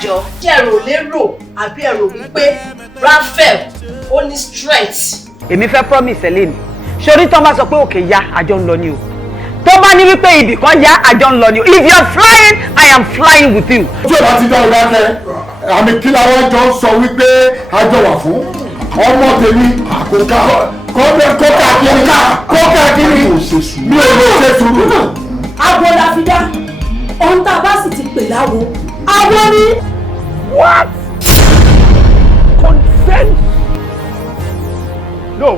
ẹjọ́ ṣé ẹ̀rọ lérò àbí ẹ̀rọ wípé Raphael ó ní strength. èmi fẹ́ promise ẹ lẹ́nu sórí tó bá sọ pé òkè ya àjọ ń lọ ni o tó bá ní wípé ibì kan ya àjọ ń lọ ni o if you are flying I am flying with you. ojú ẹ̀ bá ti dá ọ̀gá kẹ́ àmì kí làwọn jọ ń sọ wípé àjọ wà fún ọmọ tèmi àkókò kókà kiri mi ò lè ṣe sùúrù. Agbo la fi dá ohun tá a bá sì ti pè láwo agbo ni. What? Consent? No,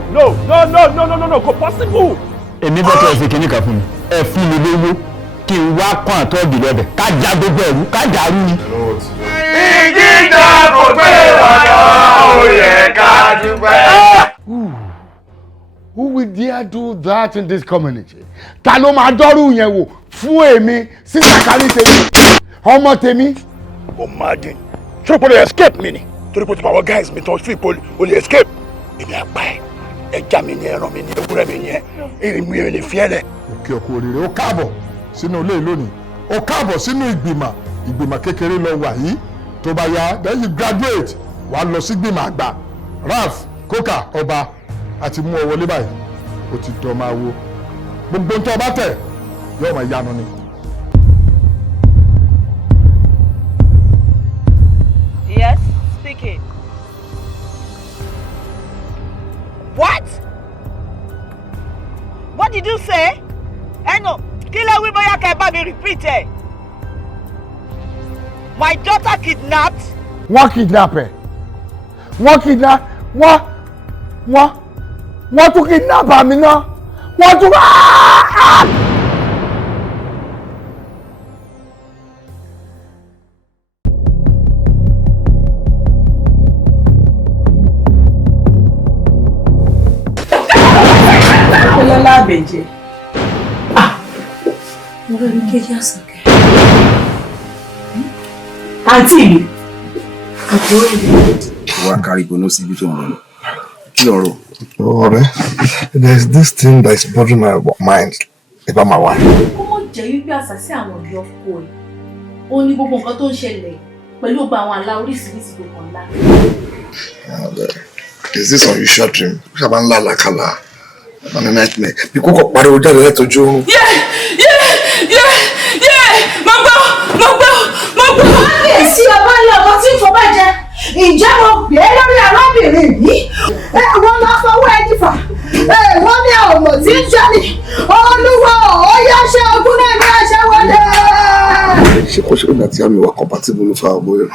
kò possible. èmi bọ́ tó ẹ fi kíní kan fún mi ẹ fún mi lówó kí n wá kàn àtọ́ọ̀dì lọ́bẹ̀ ká já gbogbo ẹ̀rú ká já rú ni. ìjìjà kò pé ọ̀dọ́ òye ká dúpẹ́. Who will dare do that in this community? Ta ló máa dọ́rù yẹn wò fún èmi sísàkárí tèmi ọmọ tèmi. o máa dín ṣé o kò lè escape mi ni torí pé o ti pa àwọn guys mi tán fún ìpolì o lè escape èmi àgbà ẹ ẹja mi ni ẹran mi ni ewúrẹ́ mi yẹn èrè mi ò lè fi ẹ lẹ. òkè òkú òrìrì ó káàbọ̀ sínú ilé lónìí ó káàbọ̀ sínú ìgbìmọ̀ kékeré lọ wà yìí tó bá yá then you graduate wà á lọ sí ìgbìmọ̀ àgbà Ralph Coker ọba àti mú ọ wọlé báyìí ó ti dọ̀ máa wo gbogbo tó bá tẹ̀ yóò máa yanu ni. Yes, speaking. What? What did you say? No, kí lẹ wí bóyá kẹ́ bá mi repeat ẹ̀. My daughter kidnapped. Wọ́n kidnap ẹ̀ wọ́n tún kidnap àmì náà wọ́n tún. Ọlọ́lá àbẹ̀jẹ́. Mo rẹ̀ ní kéjì àsọ̀kẹ́. Àǹtí mi. Àbúrò mi. Wá kárí gbóná sí ibi tó ń lọ. Kí lọ rò? Ọ̀rẹ́, there's this thing that is bothering my mind about my wife. Ó mọ̀ jẹ́ wípé àṣàsí àwọn ọ̀dọ́ ọkọ ẹ̀. Ó ní gbogbo nǹkan tó ń ṣẹlẹ̀ pẹ̀lú gbogbo àwọn àlá oríṣiríṣi tó kàn lá. Is this unusual dream? Ṣé a máa ń lá àlàkálà? I'm a nightmare. Bí kókò pariwo jáde lẹ́tọ̀ọ́jú oorun. Mo gbọ́. Kábíyèsí ọba ilé ọba tí ń fọba jẹ. Ǹjẹ́ mo gbé lórí arábìnrin yìí? Wọ́n máa fọwọ́ ẹ jìfà. Wọ́n ní ọmọ tí ń jẹ́ ni. Olúwa ó yá ṣe ogún náà ní àṣẹ wọlé. Ṣé kò ṣe ìgbà tí àmì wà compatible ló fa ọmọ yẹn?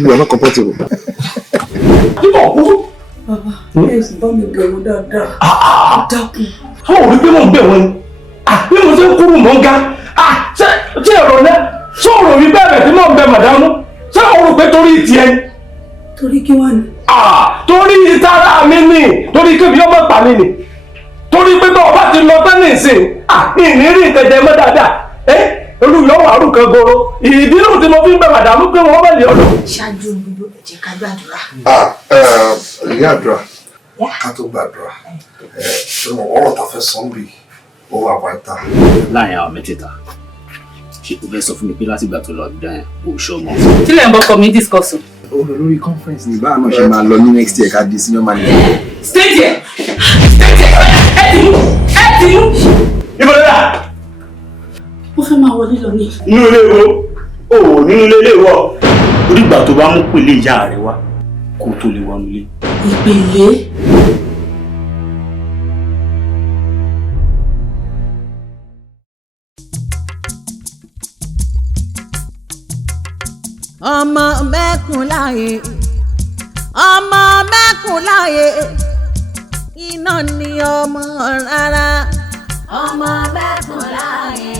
You are not compatible. Bàbá, ẹ sì bá mi bẹ̀rù dáadáa. Dákun. Àwọn òbí pé mò ń bẹ̀ wọ́n ni. Bí mo ṣe ń kúrú mò ń ga. Ṣé ọ̀rọ̀ náà? Ṣé ọ̀rọ̀ mi bẹ̀rẹ̀ tí mò ń bẹ màdámù? Ṣé o rò pé torí ìtì ẹni? Torí kí wá ni? Torí ìtara mi ni. Torí kébí ọmọ pa mi ni. Torí pé bá ọba ti lọ tán ní ìsìn. Ìnírí ìtẹ̀jẹ̀ mọ́ dáadáa. Olùyọ̀ wà rú kan goro. Ìdílù tí mo fi ń bẹ màdámù pé wọ́n bẹ̀ lé ọ̀dọ̀. Ṣáájú gbogbo ẹ̀jẹ̀ ká gbàdúrà. Ìyá àdúrà, ká tó gbàdúrà. Ṣé ọ̀rọ̀ ta fẹ́ sọ ń bì ó wà wáìtà? Láàrin àwọn mẹ́tẹ̀ẹ̀ta, ṣé o fẹ́ sọ fún mi pé láti ìgbà tó lọ dán ẹ̀ kò ṣọmọ? Kí lẹ̀ ń bọ́kọ mi discuss? Olórí conference ní báà náà ṣe máa lọ ní next year ká di senior manager. Stay there! Ẹ ti mú! Ìbọ̀lẹ́dà! Mo fẹ́ máa wọlé lọ ní. Nínú ilé wo? Nínú ilé wọ. Orí ìgbà tó bá mú pèlè ìyá rẹ̀ wá kó tó lè wọnú ilé. Ìpèlè? Ọmọ mẹ́kùn láyé iná ni ọmọ rárá. Ọmọ mẹ́kùn láyé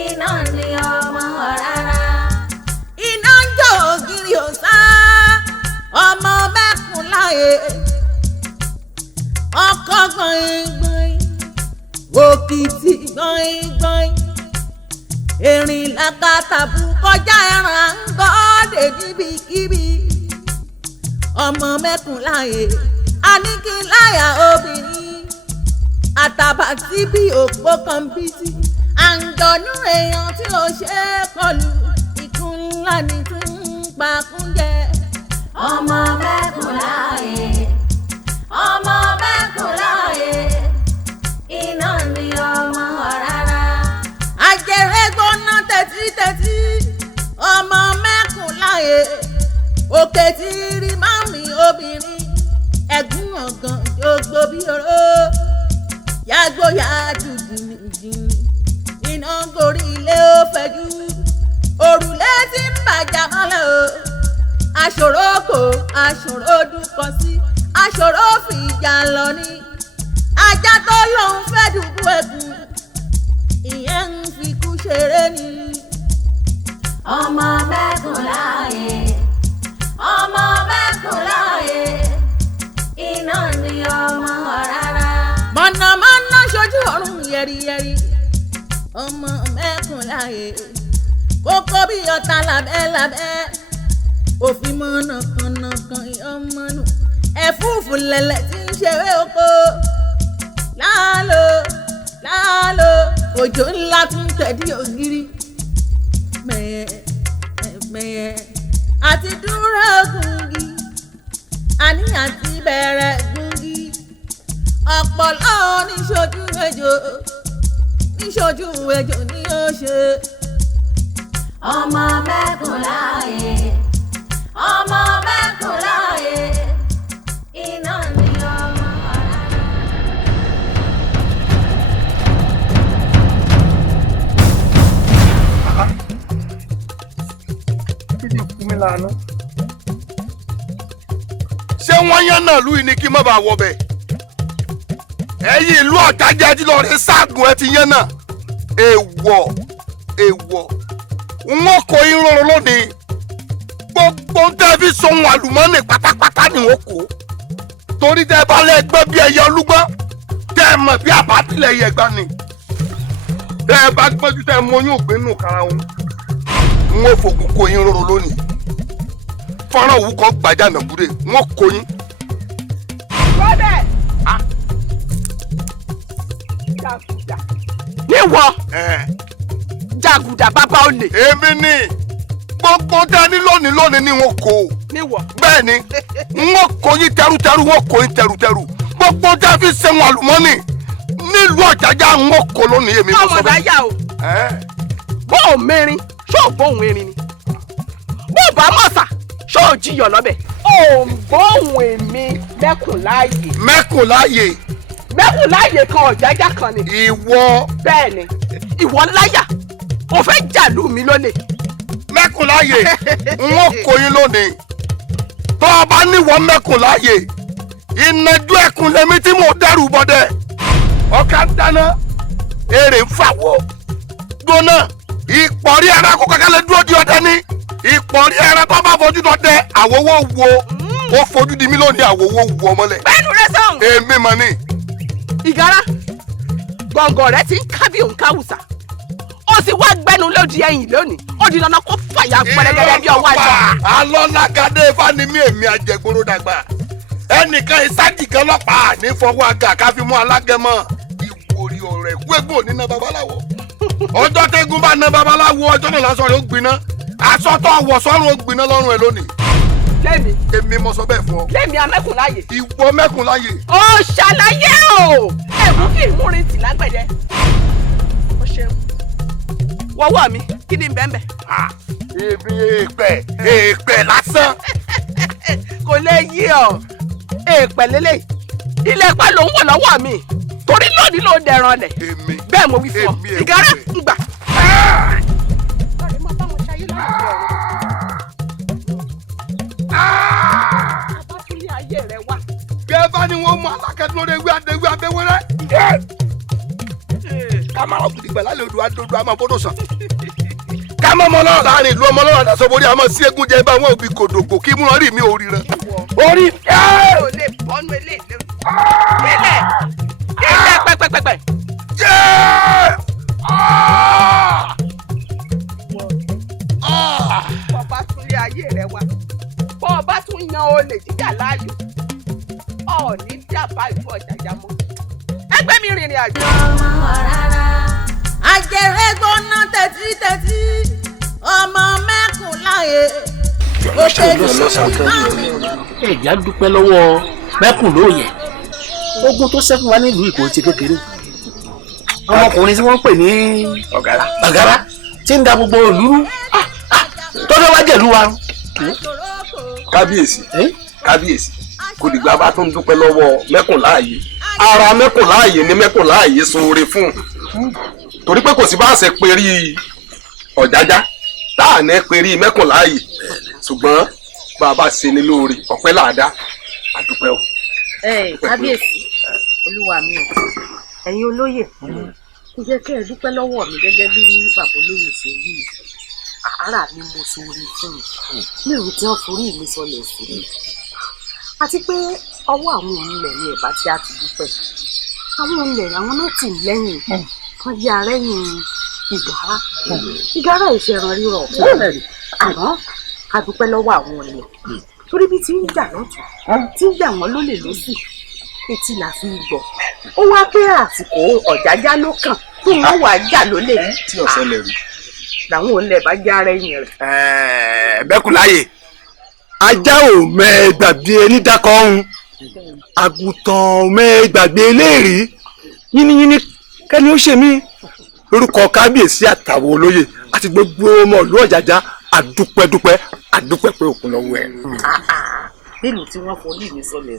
iná ni ọmọ rárá. Iná ń jó ògiri òsá ọmọ mẹ́kùn láyé. Ọkọ̀ gbọ̀ngbọ̀n òkìtì gbọ̀ngbọ̀n. Erin lákàtàbù kọjá ẹran ń gọ́ọ̀dè níbikíbi. Ọmọ mẹ́kùn láyé aníkíláyà obìnrin. Àtàbàtì bí òpó kan bí sí. àǹjọ̀nú èèyàn tí ó ṣe é kọlù ikú ńlá ni tí ń pa kúnjẹ. ọmọ mẹ́kùn láàyè ọmọ mẹ́kùn láàyè iná ni ọmọ rárá. àjẹrẹ gbóná tẹ́títẹ́tí ọmọ mẹ́kùn láàyè òkè tí rí mami obìnrin ẹ̀gún ọ̀gàn jogbo bí oró yàgbóyà jù jìnnìjìnnì iná gorí ilé ó fẹjú òrùlé tí ń bàjá mọ́lẹ̀ o aṣòro kò aṣòro dúkọ sí aṣòro fìjà lọ ní ajá tó lóun fẹ́ dùbú ẹkùn ìyẹn ń fi kú ṣeré ni. ọmọ mẹ́kùn láàyè ọmọ mẹ́kùn láàyè iná ni ọmọ rárá. mọ̀nàmọ́ná ṣojú ọ̀run yẹ̀rìyẹ̀rì ọmọ mẹ́kùn láàyè kókó bí ọ̀tá lábẹ́lábẹ́ òfin mọ́nà kànnàkàn ọmọ nù ẹ̀fúùfù lẹ̀lẹ̀ tí ń ṣeré oko láàlò láàlò òjò ńlá tún tẹ̀dí ògiri mẹ́yẹ mẹ́yẹ àti dúró gungi àní àti bẹ̀rẹ̀ gungi ọ̀pọ̀lọ́ níṣojú ejò níṣojú ejò ní ó ṣe. ọmọ mẹ́kùn láàyè ọmọ mẹ́kùn láàyè iná ni ọmọ rárá. kí ni fún mi lánàá. ṣé wọ́n yán náà lù ní kí n má bàa wọ bẹ̀. ẹ̀yin ìlú ọ̀jájá tí lọ́ọ́ rẹ̀ ságùn ẹ ti yán náà. èèwọ̀ èèwọ̀ wọ́n kó yín rọrùn lónìí. gbogbo tẹ́ fi sọ̀hún àlùmọ́ọ́nì pátápátá ni wọ́n kó. torí tẹ́ bá lẹ́gbẹ́ bí ẹyẹ olúgbọ́n tẹ́ ẹ mọ̀ bí àbátìlẹ̀ yẹ gbá ni. tẹ́ ẹ bá gbọ́jú tẹ́ ẹ mọyún ògbénú kára wọn. wọ́n fògùn kó yín rọrùn lónìí. fọ́nrán òwú kan gbàjà nàbúrè wọ́n kó yín. Bọ́dẹ̀. Jàgùdà. Níwọ. Jàgùdà bàbá olè. Èmi ni gbogbo dání lónìí ni wọn kó. Níwọ. Bẹ́ẹ̀ni wọn kó yín tẹrútẹrú wọn kó yín tẹrútẹrú gbogbo dáfi sẹ́wọ̀n àlùmọ́nì nílùú Ọ̀jájá wọn kó lónìí èmi ló sọ bẹ́ẹ̀. Ọmọ dáyà o. Bó o mẹ́rin ṣó o bóun erin ni. Bó o bá mọ̀sà ṣó o jiyàn lọ́bẹ̀. O ń bóun èmi mẹ́kùn láàyè. Mẹ́kùn láàyè. Mẹ́kùn láàyè kan Ọ̀jájá kan ni. Ìwọ. Bẹ́ẹ̀ni ìwọ láyà o fẹ́ jàlú mi lólè. Mẹ́kùn láàyè wọn kó yín lónìí tó o bá níwọ mẹ́kùn láàyè ìnàjú ẹkùn lèmi tí mo dẹrù bọdẹ ọkà ń dáná èrè ń fàwọ gbóná ìpọ̀rí ẹran kó kàkálẹ̀ dúró di ọdẹ ní ìpọ̀rí ẹran tó bá fojú tó dẹ àwòwò wo ó fojú di mí lónìí àwòwò wo ọmọlẹ. bẹ́ẹ̀ni rẹ sọ̀hún. èmi mọ̀ ni. ìgárá gbọ̀ngàn rẹ ti ń kábí òǹkà wùsà ó sì wá gbẹnu lódì ẹ̀yìn lónìí ó di dandan kó fàyà pẹrẹgẹrẹ bí ọwọ́ àjọ. alọ́lágadé fanimi èmi àjẹgbóró dàgbà ẹnìkan ìsájì kan lọ́pàá ní fọwọ́ àgà káfí mú alágẹmọ ìwòrì ọ̀rẹ́ gbégbó nínú babaláwo ọjọ́ tẹ́gun bá ná babaláwo ọjọ́ náà lásán rẹ̀ ó gbiná aṣọ tó wọ̀ sọ́run ó gbiná lọ́rùn ẹ̀ lónìí. lẹ́mi. èmi mo sọ bẹ́ẹ̀ fún ọ. lẹ́mi amẹ́kùnláyè. ìwọ mẹ́kùnláyè. ó ṣàlàyé o ẹ̀mú kí ìmúrin tì lágbẹ̀dẹ. ó ṣeun wọ́wọ́ mi kí ni bẹ́ẹ̀ bẹ́ẹ̀. èmi èèpẹ̀ lásán. kò lè yí ọ èèpẹ̀ lélẹ̀ ilé ẹ̀pẹ́ ló ń wọ̀ lọ́wọ́ mi torí lónìí ló dẹ̀ràn lẹ̀ bẹ́ẹ̀ mo wí fún ọ ìgárá ń gbà. gẹ́gẹ́ ni wọ́n mú alákẹ́dúró ewé adéwé abẹ́wẹ́rẹ́. ká máa rọ̀ gidigba lálẹ́ odò adódò àmọ́ bọ́dọ̀ sàn. ká mọ́ ọmọ lọ́rọ̀ láàrin ìlú ọmọ lọ́rọ̀ àdàsọ borí àmọ́ sí eégún jẹ́ bá wọn òbí kòdògbò kí múná rí mi ò rí rẹ. orí. ò lè bọ́nú eléyìí ilẹ̀ ilẹ̀ pẹ́pẹ́pẹ́pẹ́. bọ́ọ̀bá tún lé ayé rẹ wá bọ́ọ̀bá tún yan olè jíjà láàyò ọ̀ọ́ni dàbá ìfọ̀ Ọ̀jájá mọ́ ẹgbẹ́ mi rìnrìn àjò. ọmọ rárá Àjẹrẹ́ gbóná tẹ́tí ọmọ mẹ́kùn láyé. Ẹ̀já dúpẹ́ lọ́wọ́ mẹ́kùn lóye. Ogun tó ṣẹ́fún wa nílùú Èkó ti kékeré. Ọmọkùnrin tí wọ́n ń pè ní Ọ̀gárá tí ń da gbogbo ìlú tó fẹ́ wá jẹ̀lú wa. Kábíyèsí kò dìgbà bá tún dúpẹ́ lọ́wọ́ mẹ́kùn láàyè. Ara mẹ́kùn láàyè ni mẹ́kùn láàyè ṣoore fún. Torí pé kò sí bá ṣe perí Ọ̀jájá táà ní perí mẹ́kùn láàyè. Ṣùgbọ́n bàbá ṣe ní lóore ọpẹ́ làádá àdúpẹ́ o. Kábíyèsí olúwa mi ò ẹ̀yin olóyè kò jẹ́ kí ẹ dúpẹ́ lọ́wọ́ mi gẹ́gẹ́ bí bàbá olóyè ṣe rí ara mi mo ṣoore fún mi ò tí wọ́n forí mi sọlẹ̀ sí mi àti pé ọwọ́ àwọn onílẹ̀ ní ẹ̀bá tí a ti dúpẹ́ àwọn onílẹ̀ àwọn náà tì lẹ́yìn kan jẹ́ arẹ́yìn ìgárá ìṣẹ̀ràn rírọ̀ àmọ́ ká dúpẹ́ lọ́wọ́ àwọn onílẹ̀ torí bí ti ń jà lọ́tún tí ń jà wọ́n lólè lọ́sì etí là fi gbọ́ ó wá pé àsìkò Ọ̀jájá ló kàn tó wọ́n wà jà lólè tí ọ̀sẹ̀ lè rí làwọn onílẹ̀ bá jẹ́ arẹ́yìn rẹ̀. Bẹ́kùnláyè ajá ò mẹ́ẹ̀gbàgbé onídàkọ̀ ọ̀hún àgùntàn ò mẹ́ẹ̀gbàgbé eléèrí yínníyínní kẹ́ni ó ṣe mí lórúkọ kábíyèsí àtàwọn olóyè àti gbogbo ọmọ ìlú Ọ̀jájá àdúpẹ́ pé òkun lọ́wọ́ ẹ̀. nílùú tí wọ́n forí mi sọlẹ̀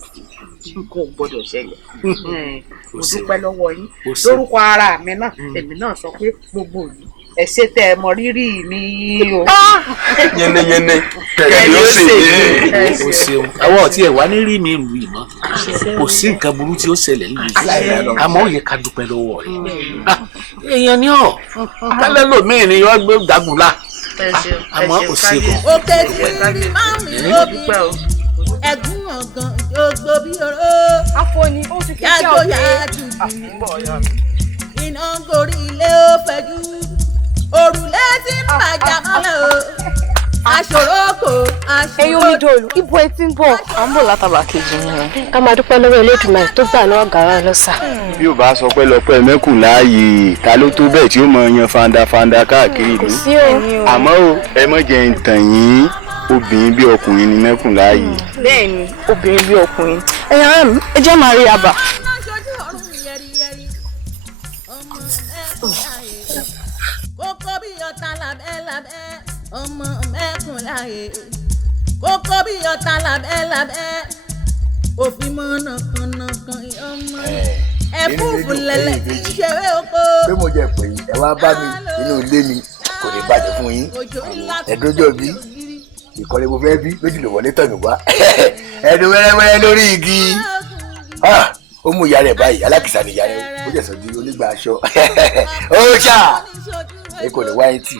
sí nǹkan ò gbọ́dọ̀ ṣẹlẹ̀ mo dúpẹ́ lọ́wọ́ yín lórúkọ ara mi náà èmi náà sọ pé gbogbo òní ẹ ṣé tẹ́ ẹ mọ rírì mi o. yẹnẹyẹnẹ kẹ̀kẹ́ ló ṣe é. O ṣeun àwọn ọtí ẹ wá ní rí mi lù yìí mọ́ kò sí nǹkan burú tí ó ṣẹlẹ̀ nílùú yìí àmọ́ ó yẹ ká dúpẹ́ lọ́wọ́ rẹ̀. Èèyàn ni ọ́ kálẹ́ lòmíì ni wọ́n gbé dàgùnlá àmọ́ ó ṣe kọ́. Òkè tí rí máa ń rí lóbi ẹ̀gún ọ̀gàn jogbo bí oró yàgò yàtù iná gorí ilé ó fẹjú òrùlé tí ń bàjá mọ́lẹ̀ o aṣòro kò aṣòro. ẹ̀yin omidoolu ibo ẹ ti ń bọ̀ à ń bọ̀ látàbà kejì nìyẹn ká máa dúpẹ́ lọ́wọ́ Elédùmarè tó gbà ní Ọ̀gárá lọ́sà. bí ò bá sọ pé lọ́pẹ́ mẹ́kùn láàyè ta ló tó bẹ́ẹ̀ tí ó mọ yan fandafanda káàkiri ìlú. àmọ́ o ẹ mọ̀ jẹ́ ń tàn yín obìnrin bí ọkùnrin ni mẹ́kùn láàyè. bẹ́ẹ̀ni obìnrin bí ọkùnrin ẹ̀yin ará mi ẹ jẹ́ máa rí àbá. kókó bí ọ̀tá lábẹ́ ọmọ mẹ́kùn láyé kókó bí ọ̀tá lábẹ́ òfin mọ́ nàkànnàkàn ọmọ ẹ̀fúùfù lẹ̀lẹ̀ tí ń ṣeré oko. pé mo jẹ pé ẹ wá bá mi nínú ilé mi kò ní bàjẹ́ fún yín ẹ̀dọ́jọ́ bí ìkọ́lé mo fẹ́ bí méjì ló wọlé tọ̀nù wá ẹ̀dùn wẹ́rẹ́wẹ́rẹ́ lórí igi ó mú ìyá rẹ̀ báyìí alákìsà ni ìyá rẹ̀ ó jẹ̀sọ̀ di onígbà aṣọ ó ṣá ẹ kò ní wáyé tì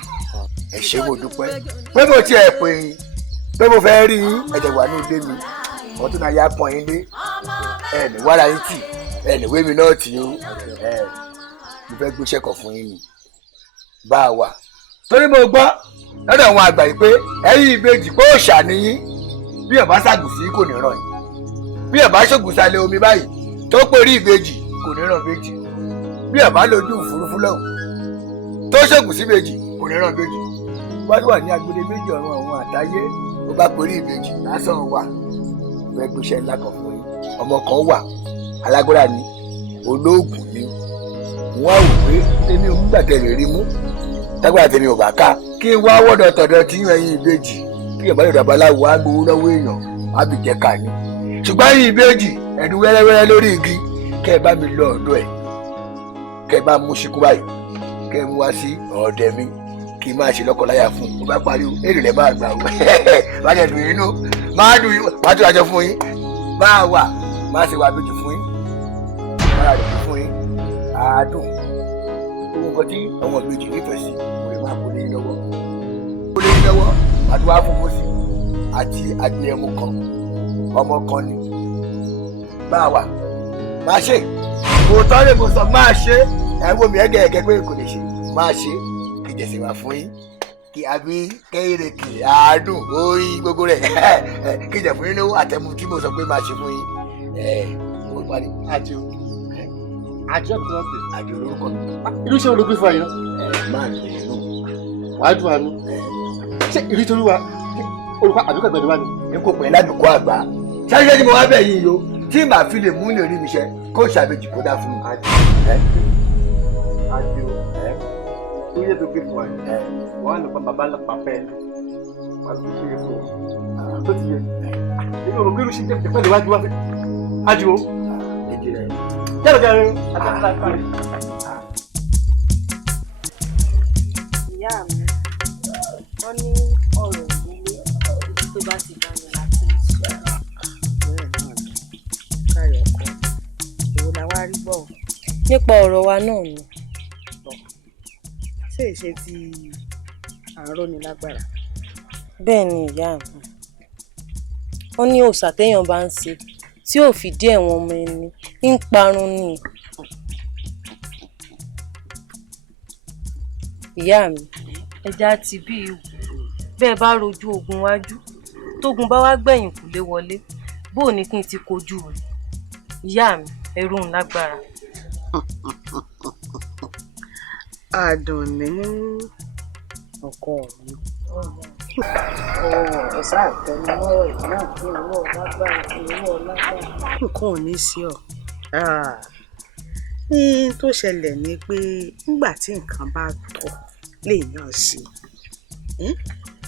ẹ ṣé mo dúpẹ́ pé mo tiẹ̀ pé mo fẹ́ rí yín ẹ̀jẹ̀ wà ní ilé mi wọ́n tún náà yá pọ́n yín dé ẹ ní wàrà yín tì ẹ ní wémi náà tì ó mo fẹ́ gbéṣẹ́ kan fún yín ni bá a wà torí mo gbọ́ lọ́dọ̀ àwọn àgbà yìí pé ẹ̀yin ìbejì pé òòṣà ni yín bí ẹ̀ bá ṣàgùn sí kò ní ràn yín bí ẹ̀ bá ṣògùn sálẹ̀ omi báyìí tó pérí ìbejì kò ní ràn bejì bí ẹ̀ bá lójú òfurufú lọ́hùn tó ṣògùn sí bejì kò ní ràn bejì wájú wà ní agbolé méjì ọ̀run àwọn àtayé ó bá pérí ìbejì lásán wà fẹ́ gbéṣẹ́ ńlá kan fún yín ọmọ kan wà alágbára ni olóògùn ni wọ́n á wò pé èmi ò ń gbàtẹ́ lè rí mú tágbà tèmi ò bá ká kí n wá wọ́dọ̀ tọ̀dọ̀ tí yín ẹ̀yin ìbejì kí ìyàbá yóò babaláwo á gbowó lọ́wọ́ èèyàn á bì jẹ́ ká ní. ṣùgbọ́n ẹ̀yin ìbejì ẹ̀dùn wẹ́rẹ́wẹ́rẹ́ lórí igi kẹ́ ẹ bá mi lọ ọ̀dọ̀ ẹ̀ kẹ́ ẹ bá mú síkú báyìí kẹ́ ẹ mú wá sí ọ̀dẹ̀ mi kí n máa ṣe lọ́kọ̀láyà fún un. mo bá parí èrè rẹ̀ máa gbà wọ́n má jẹ́ dùn yín nù má dùn yín má tún àjọ fún yín máa wà má ṣe wà méjì fún yín má dùn fún yín àádùn nǹkan tí àwọn ìbejì nífẹ̀ẹ́ sí mo lè máa kó lé lọ́wọ́ àti wàá fún mọ́sí àti agbẹ̀yẹmú kan ọmọ kan ni bá a wà máa ṣe òótọ́ lè mo sọ máa ṣe ẹ̀wọ̀n mi ẹ̀gẹ̀ẹ̀gẹ̀ pé kò lè ṣe máa ṣe kí jẹ̀sìn wà fún yín kí àbí kẹ́hìnrèkì àádùn oyin gbogbo rẹ̀ kí jẹ̀ fún yín lówó àtẹ̀mú tí mo sọ pé máa ṣe fún yín mo parí àti o Àjọ kan pè. Àjọ lórúkọ mi. Irú iṣẹ́ olóògbé fún àyìnà. Máa ní inú. Wàá dùn àánú. Ṣé ìrítorí wa olùkọ́ àdúgbò ẹ̀gbẹ́ ni wá ni? Ní kò pẹ́ ládùúgbò àgbà. Ṣáṣẹ́ tí mo wá bẹ̀ yìí yo, tí màá fi lè mú lè rí mi ṣe, kó ṣàbẹ̀jì kó dá fún mi. Àjọ ilé tó gbé fún àyìnà. Wọ́n á lọ pa bàbá lọ pàpẹ́. Wàá fi ṣe é fún ọ. Tó ti yẹ. Èmi ò rò pé irú ṣe jẹ́ pẹ̀lú iwájú wá fẹ́. Àjọ. Jẹ́rọ jẹ́rọ àtàkùn àkàrẹ̀. Ìyá mi, wọ́n ní ọ̀rọ̀ ìdílé tó bá ti bá mi láti sọ. Bẹ́ẹ̀ náà ni, kárí ọkọ. Èwo la wá rí bọ̀? Nípa ọ̀rọ̀ wa náà ni. Ṣé ìṣe ti àárọ̀ ni lágbára? Bẹ́ẹ̀ ni ìyá mi. Wọ́n ní òòṣà téèyàn bá ń ṣe tí ò fi díẹ̀ wọn ọmọ ẹni ń parun ni. Ìyá mi, ẹja ti bí ìwù bẹ́ẹ̀ bá rojú ogun wájú tógun bá wá gbẹ̀yìn kùlé wọlé bóò ní kí n ti kojú rẹ̀. Ìyá mi, ẹ̀rù ń lágbára. Àdùnní ọkọ mi. Ọ̀sán àtẹnumọ́ ẹ̀ náà kí n wọ̀ lágbára kí n wọ̀ lágbára. Nǹkan ò ní sí ọ. Ní tó ṣẹlẹ̀ ni pé nígbà tí nǹkan bá tọ́ léèyàn sí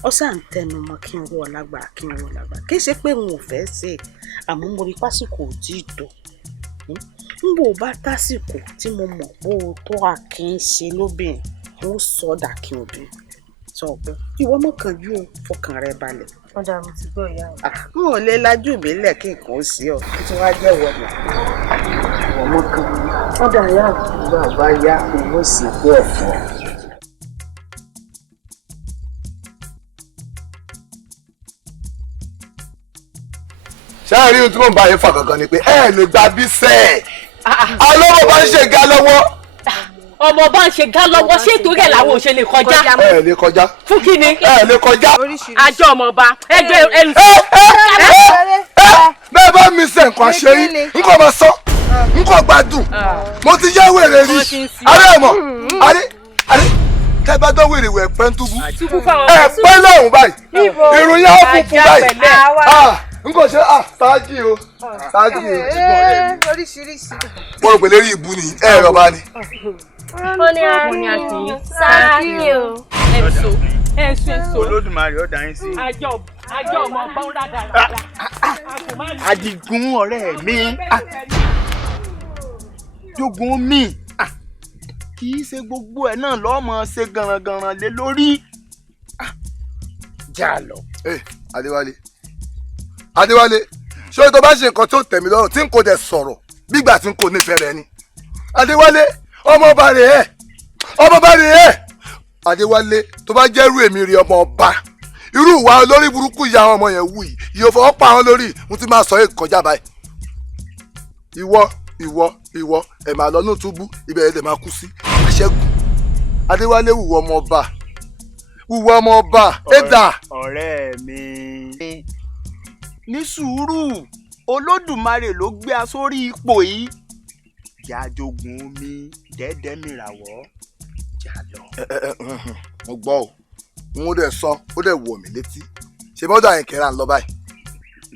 ọ̀sán àtẹnumọ́ kí n wọ̀ lágbára kí n wọ̀ lágbára. Kì í ṣe pé n ò fẹ́ ṣe àmọ́ mo rí pásìkò ò tí ì tó. N bò bá tásìkò tí mo mọ̀ bó o tó àkínṣe lóbìnrin ó sọ̀dà kí obìnrin sọ pé ìwọ mọ̀kànjú o fọkàn rẹ balẹ̀. Wọ́n dà mí ti gbọ́ ìyá mi. N ò lè lajú mi lẹ̀ kí nǹkan ó sí ọ kí tí wàá jẹ́ ìwọ nà. Ìwọ mọ̀kànjú. Wọ́n dà yá bàbá yá owó sì gbé ẹ̀fọ́. ṣáà rí ohun tí mò ń bá yín fà gangan ni pé ẹ lè gba bí sẹ́ẹ̀. ọlọ́mọ bá ń ṣe ga lọ́wọ́. ọmọ bá ń ṣe gá lọ́wọ́ ṣé ìtorí ẹ̀ làwọn ò ṣe lè kọjá. ẹ lè kọjá. fún kí ni. ẹ lè kọjá. àjọ ọmọọba ẹgbẹ́ ẹnu. bẹ́ẹ̀ bá mi sẹ́ nǹkan ṣe yín n kò máa sọ n kò gbádùn mo ti yá wèrè rí alẹ́ mọ̀ alẹ́ tẹ́ bá dán wèrè wẹ̀ pẹ́ ń túbú ẹ pẹ́ lọ́hùn báyìí ìròyìn á funfun báyìí n kò ṣe tájì o tájì o oríṣiríṣi. mo rò pé lérí ìbú ni ẹ rọba ni. ó ní àkìyàn sáàkì o. ẹ̀sùn Olódùmarè ó dá yín sí. àjọ ọmọ ọba ń rádà. Àdìgún ọ̀rẹ́ mi jogun mi kì í ṣe gbogbo ẹ̀ náà lọ́mọ ṣe gànràngànràn lé lórí. já lọ. Adéwálé ṣé tó bá ṣe nǹkan tó tẹ̀mí lọ́rùn tí n kò dẹ̀ sọ̀rọ̀ bígbà tí n kò nífẹ̀ẹ́ rẹ ni. Adéwálé ọmọọba rẹ̀ ẹ́ Adéwálé tó bá jẹ́rú èmi rí ọmọ ọba irú ìwà olórí burúkú ìyá ọmọ yẹn wù yìí yóò fọwọ́ pa àwọn lórí mo ti máa sọ èyí kọjá báyìí. ìwọ ẹ̀ máa lọ ní túbú ibẹ̀ ẹ̀ lè máa kú sí àṣẹ́gun. Adéwálé wùwọ́ ọmọ ọba ẹ̀dà. ọ̀rẹ́ mi ní sùúrù Olódùmarè ló gbé a sórí ipò yìí ìyá jogun mi dẹ́dẹ́ mìràwọ̀ jà lọ. mo gbọ́ ò n ó dẹ̀ sọ ó dẹ̀ wọ̀ mí létí ṣe bọ́dọ̀ àyìnkẹ́ra ń lọ báyìí.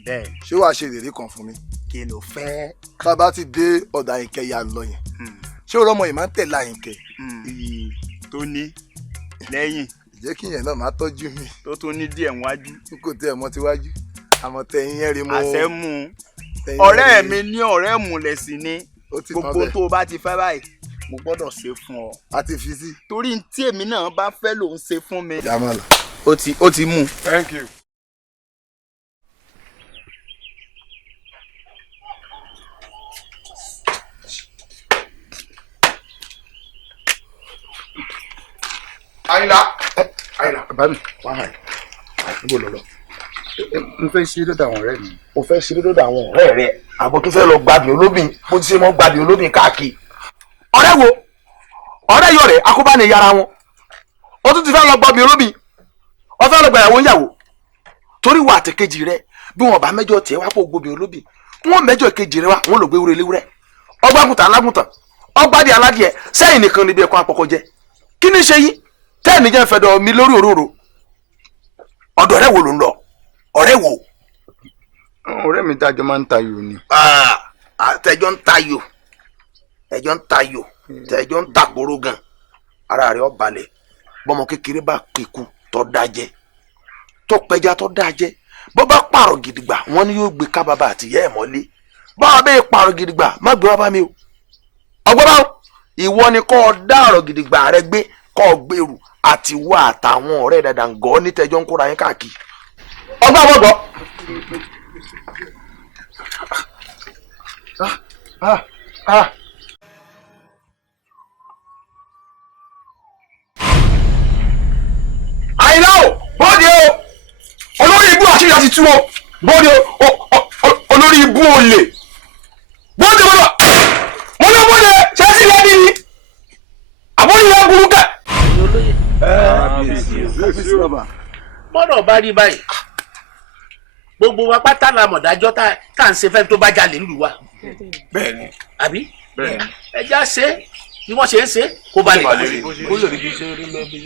bẹ́ẹ̀ ṣé wàá ṣe ìlérí kan fún mi. kí ló fẹ́. bàbá ti dé ọ̀dọ̀ àyìnkẹ́ ya lọ yẹn ṣé o rọ́mọ yìí máa ń tẹ̀lé àyìnkẹ́. iyì tó ní lẹ́yìn. jẹ́ kí ìyẹn náà máa tọ́jú mi. tó tún ní díẹ̀ wájú. n kò tẹ́ ẹ̀ mọ́ tíwájú àmọ́ tẹ̀yìn yẹn rí mo. àṣẹ mú ọ̀rẹ́ mi ní ọ̀rẹ́ múlẹ̀sí ni gbogbo tó o bá ti fẹ́ báyìí mo gbọ́dọ̀ ṣe fún ọ. a ti fi sí. torí tí èmi náà bá fẹ́ lòun ṣe fún mi. Jamala. ó ti mú. Thank you. Àyìnlá bá mi wá hàn níbo lọ lọ. n fẹ́ ṣe lọ́dọ̀ àwọn ọ̀rẹ́ mi. o fẹ́ ṣe lọ́dọ̀ àwọn ọ̀rẹ́ rẹ àbọ̀ tó fẹ́ lọ gbàdì olóbìn bó ti ṣe mọ́ gbàdì olóbìn káàkiri. ọ̀rẹ́ wo ọ̀rẹ́ yọ̀ rẹ̀ akóbá ni yàrá wọn o tún ti fẹ́ lọ gbọ́bìn olóbìn o fẹ́ lọ gbàyàwó níyàwó torí wà àtẹ̀kejì rẹ bí wọn bá mẹ́jọ tiẹ̀ wá pọ̀ gbọ́bìn olóbìn wọn mẹ́jọ kejì rẹ wá wọn lọ gbé wúrẹ́ léwúrẹ́ ọgbàgùntàn alágùntàn ọgbàdì aládìẹ sẹ́yìn nìkan níbi ẹ̀kọ́ àpọ̀kọ jẹ kí ni ṣe yín tẹ́ẹ̀mí jẹ́ fẹ̀dọ̀ mi lórí òróró ọ̀dọ̀ ọ̀rẹ́ wo ló ń lọ ọ̀rẹ́ wo. ọ̀rẹ́ mi tájọ máa ń tayò ni. tẹjọ ń tayò tẹjọ ń tàkóró gan ara rẹ̀ ó balẹ̀ bọ́mọ kékeré bá pẹ̀kú tó dájẹ́ tó pẹja tó dájẹ́ bó bá pààrọ̀ gidigba wọ́n ní yóò gbé ká bàbá àtìyẹ́ ẹ̀ mọ́lé báwa bẹ́ẹ̀ pààrọ̀ gidigba má gbé wá bá mi o ọgbọ́n báwo ìwọ ni kọ́ ọ dá ọ̀rọ̀ gidigba rẹ gbé kọ́ ọ gbèrú àti wá àtàwọn ọ̀rẹ́ dàda ń gọ́ ní tẹjọ́ ń kóra yín káàkiri ọgbọ́n àwọn gbọ́. àyìnlá o bóde o olórí ibú àṣírí àti tú o bóde o olórí ibú olè bóde bóde mo ní bóde ṣé sí lẹ́bí ni àbórí ìwà burúkú. bọ́dọ̀ bá rí báyìí gbogbo wa pátá la mọ̀dájọ́ tá à ń ṣe fẹ́ tó bá jalè nílùú wa. bẹ́ẹ̀ni àbí ẹja ṣe bí wọ́n ṣe ń ṣe kó ba lè rí kó lè rí bí ṣe rí lẹ́bí.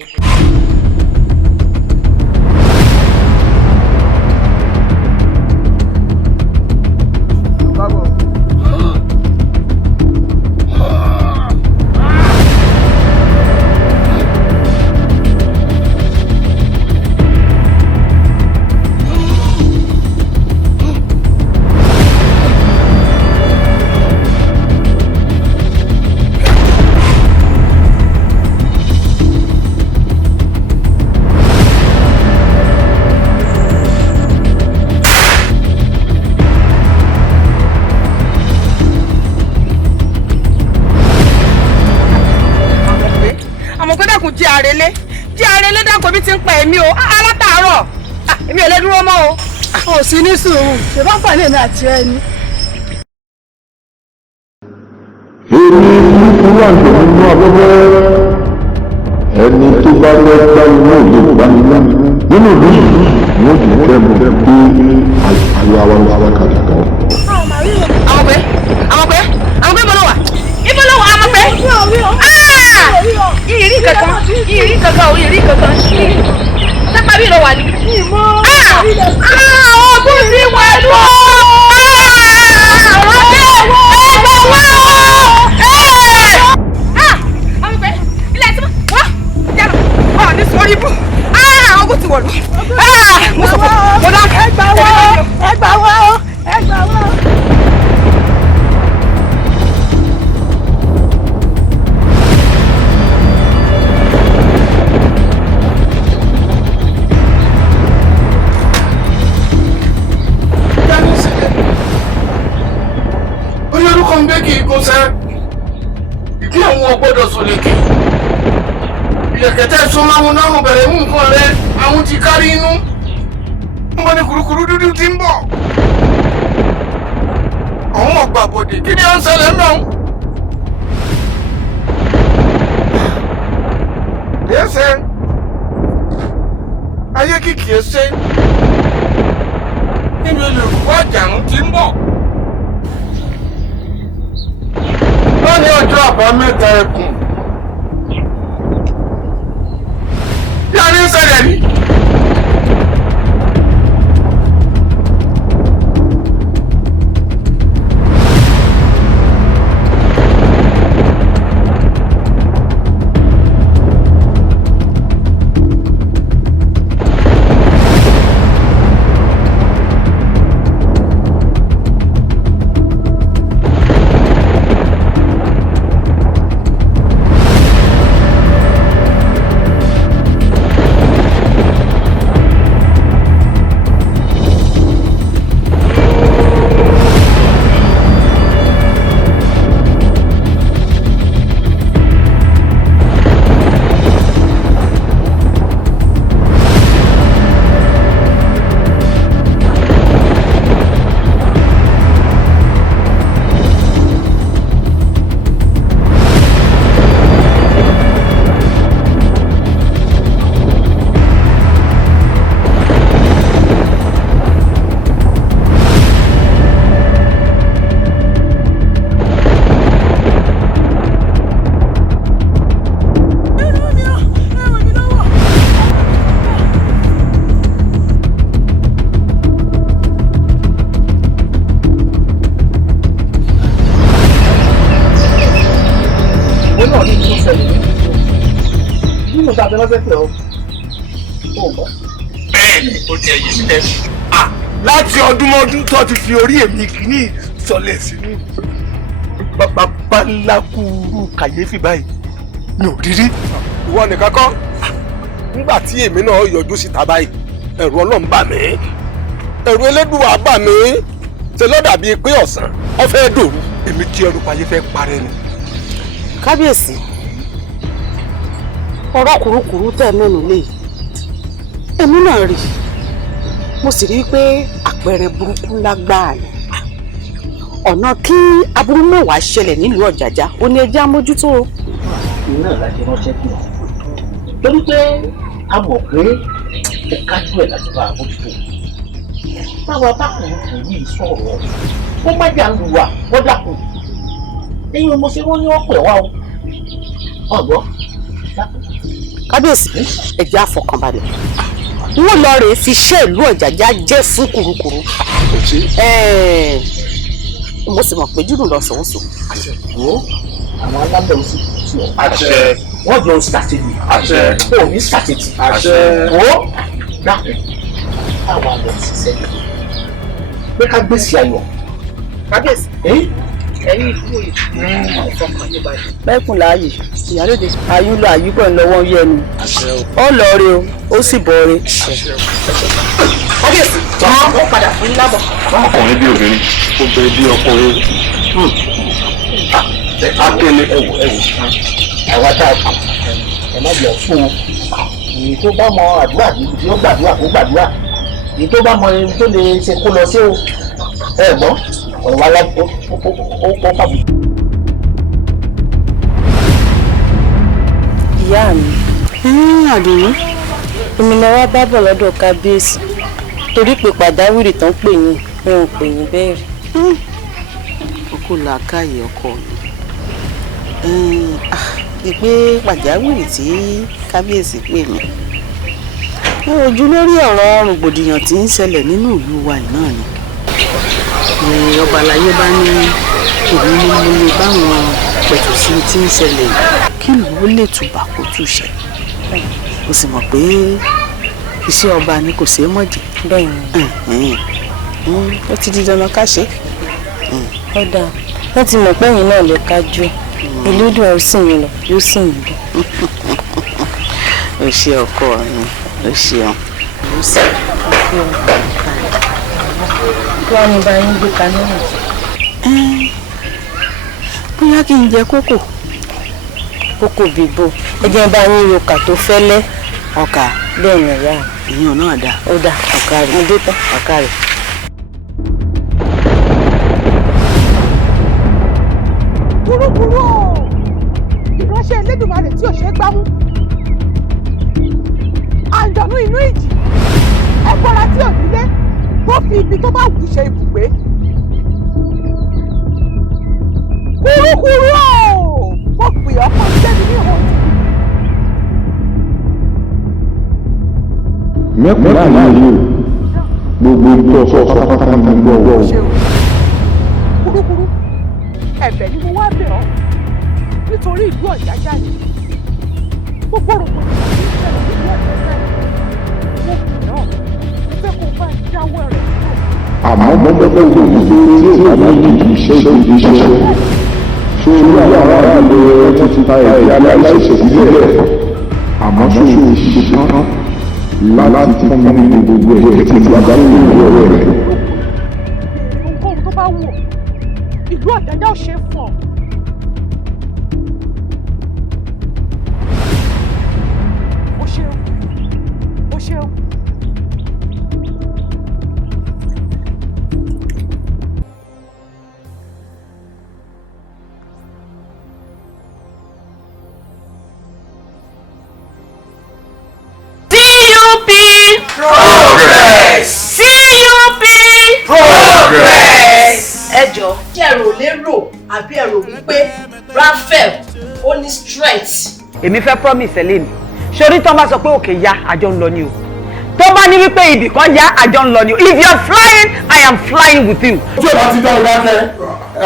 jẹ́ arélé dàpọ̀ bí ti ń pa èmi o alátàárọ̀ èmi ò lè dúró mọ́ o. ò sí ní sùúrù ṣe bá pàdé èmi àti ẹni. èmi burúkú wà ní nínú abẹ́fẹ́ ẹni tó bá fẹ́ gbani náà lè gbani náà nínú ìlú yóò di kẹ́mu pé àyà wa ń wá kàdà kan. àwọn pé ibo ló wà àwọn pé ìrírí kankan sápá bí ló wà ní. ọdún sí wẹ̀lú ọgbọ́n ti wọ̀lú. mo sọ fún mo dá. ẹgbà wá. olórúkọ ń gbé kí ikún sẹ́ ìdí àwọn ọgbọ́dọ̀ sọ̀lẹ̀kì ìlẹ̀kẹ̀tẹ̀ sọ máa wọn náà bẹ̀rẹ̀ mú nǹkan rẹ àwọn ti kárí inú wọn ni kùrukùru dúdú ti ń bọ̀ àwọn ọgbà bòdì kí ni ó ń ṣẹlẹ̀ náà. yẹsẹ ayé kìkì ẹsẹ níbi olùkọ́ àjàrún ti ń bọ̀. wọ́n ní ọjọ́ àbámẹ́ta ẹkùn yá ní ṣẹlẹ̀ ní. bí mo tàbí lọ́sẹ̀ pẹ̀ ọ́ ò gbọ́. bẹ́ẹ̀ni ó ti ẹ̀yẹ sílẹ̀ láti ọdún mọ́dún tó ti fi orí èmi kìíní sọlẹ̀ sínú bàbá ńlá kúrú kàyéfì báyìí mi ò rírí. ìwọ nìkan kọ́ nígbà tí èmi náà yọjú síta báyìí ẹ̀rù Ọlọ́run bà mí ẹ̀rù Elédùà bà mí ṣe ló dàbí pé ọ̀sán ó fẹ́ dòru èmi tí ẹrù payé fẹ́ parẹ́ ni. kábíyèsí ọ̀rọ̀ kùrukùru tẹ̀ mẹ́nu lé èmi náà rí mo sì rí i pé àpẹẹrẹ burúkú ńlá gbáà ni ọ̀nà kí aburú mẹ́wàá ṣẹlẹ̀ nílùú Ọ̀jájá ó ní ẹjẹ́ àmójútó. iná ìlàjẹ ránṣẹ́ kí wọn torí pé a mọ̀ pé ó kájú ẹ̀ láti bá àmójútó báwa bá kùrukùru yìí sọ̀rọ̀ ó má jà lù wá wọ́n dàkú ẹ̀yin mo ṣe wọ́n ní wọ́n pè wá o ọ̀gbọ́n. kábíyèsí ẹjẹ́ àfọkànbalẹ̀ wọ́n lọ rèé fi ṣe ìlú Ọ̀jájá jẹ́ fún kùrukùru mo sì mọ̀ pé jùlọ lọ sọ̀nsọ̀. wo àwọn alábẹ̀ oṣù tí ọ̀ wọ́n jọ ṣàtẹ̀lì kò ní ṣàtẹ̀tì wo dákun táwa lọ ṣiṣẹ́ pé ká gbèsè ayọ̀. kábíyèsí ẹ̀yin ìfúwò yìí ọ̀fọ̀kàn ní báyìí. bẹ́ẹ̀kùn láàyè ìyálóde àyúlọ àyíbọ̀ ńlọ́wọ́ yẹnu ó lọ rí o ó sì bọ̀ rí. kábíyèsí wọ́n padà fún yín lábọ̀. ọkùnrin bí obìnrin obìnrin bí ọkùnrin akéle ẹwò àwa tá a kù ẹ má jẹ fún un èyí tó bá mọ àdúrà tí ó gbàdúrà kó gbàdúrà èyí tó bá mọ ẹni tó lè ṣe kó lọ sí o ẹ gbọ́ ọ̀rọ̀ wa láti ó pàbí. ìyá mi àdùnnú èmi ni wàá bá bọ̀ lọ́dọ̀ kábíyèsí torí pé pàdáwìrì tán pè yín wọn ò pè yín bẹ́ẹ̀ rí. o kò làákàyè ọkọ mi ìpè pàjáwìrì tí kábíyèsí pè mí ojú lórí ọ̀rọ̀ rògbòdìyàn tí ń ṣẹlẹ̀ nínú ìlú wa náà ni ọba àlàyé bá ní èmi ni mo lè báwọn pẹ̀tù sí tí ń ṣẹlẹ̀ kí ló lè tùbà kó túṣẹ o sì mọ̀ pé iṣẹ́ ọba ni kò ṣeé mọ̀jẹ̀. bẹ́ẹ̀ ni ó ti di dandan ká ṣe. ó dáa wọ́n ti mọ̀ pé ẹ̀yin náà lè kájú ìlúdùn ẹ̀ ó sì yín lọ yóò sì yín bọ̀. o ṣe ọkọ mi o ṣeun. kí wàá ní bá yín gbé kaná nù. bóyá kí n jẹ kókò. kókò bíbò ẹ jẹ́ bá yín ro kà tó fẹ́lẹ́. ọkà bẹ́ẹ̀ ni ìyá ìyẹn náà dá. ó dá ọ̀kà rẹ̀ mo dé tán ọ̀kà rẹ̀. kúrúkúrú o ìránṣẹ́ Elédùmarè tí ò ṣe é gbámú àjọ̀nú inú ìjì ẹ̀bọra tí ò nílé tó fi ibi tó bá wù ṣe ibùgbé kúrúkúrú o mo pè ọ́ kàn jẹ́bi ní ìhòòhò. mẹ́kùn láàrin ìlú gbogbo ìjọ sọ pátápátá ní gbogbo ọwọ́. kúrúkúrú ẹ̀bẹ̀ ni mo wá bẹ̀ ọ́ nítorí ìlú Ọ̀jájá ni gbogbo rògbòdìyàn tí ń ṣẹlẹ̀ nílùú Ọ̀jájá mo bẹ̀ ọ́ fẹ́ kó bá jáwọ́ rẹ̀ kúrò. àmọ́ gbọ́dọ̀ wò ó tí ó bá ní iṣẹ́ ìṣẹ́ sórí àwọn aráàlú ẹ̀ ti ta ẹ̀dí aláìṣẹ̀ sílẹ̀ àmọ́ sórí ìṣiṣẹ́ tán láti fún mi ní gbogbo ẹ̀ tí ti bá ní ìlú ọ̀rọ̀ rẹ̀. ohunkóhun tó bá wù ọ́ ìlú Ọ̀jájá ò ṣe é fún ọ. o ṣeun o ṣeun. Progress! CUP! Progress! Ẹ jọ̀ọ́ kí ẹ rò lérò àbí ẹ rò wípé Raphael ó ní strength. èmi fẹ́ promise lẹ́nu sórí tó bá sọ pé òkè ya àjọ ń lọ ni o tó bá ní wípé ibì kan ya àjọ ń lọ ni o if you are flying I am flying with you. ojú ọ̀la ti dá ọ̀la kẹ́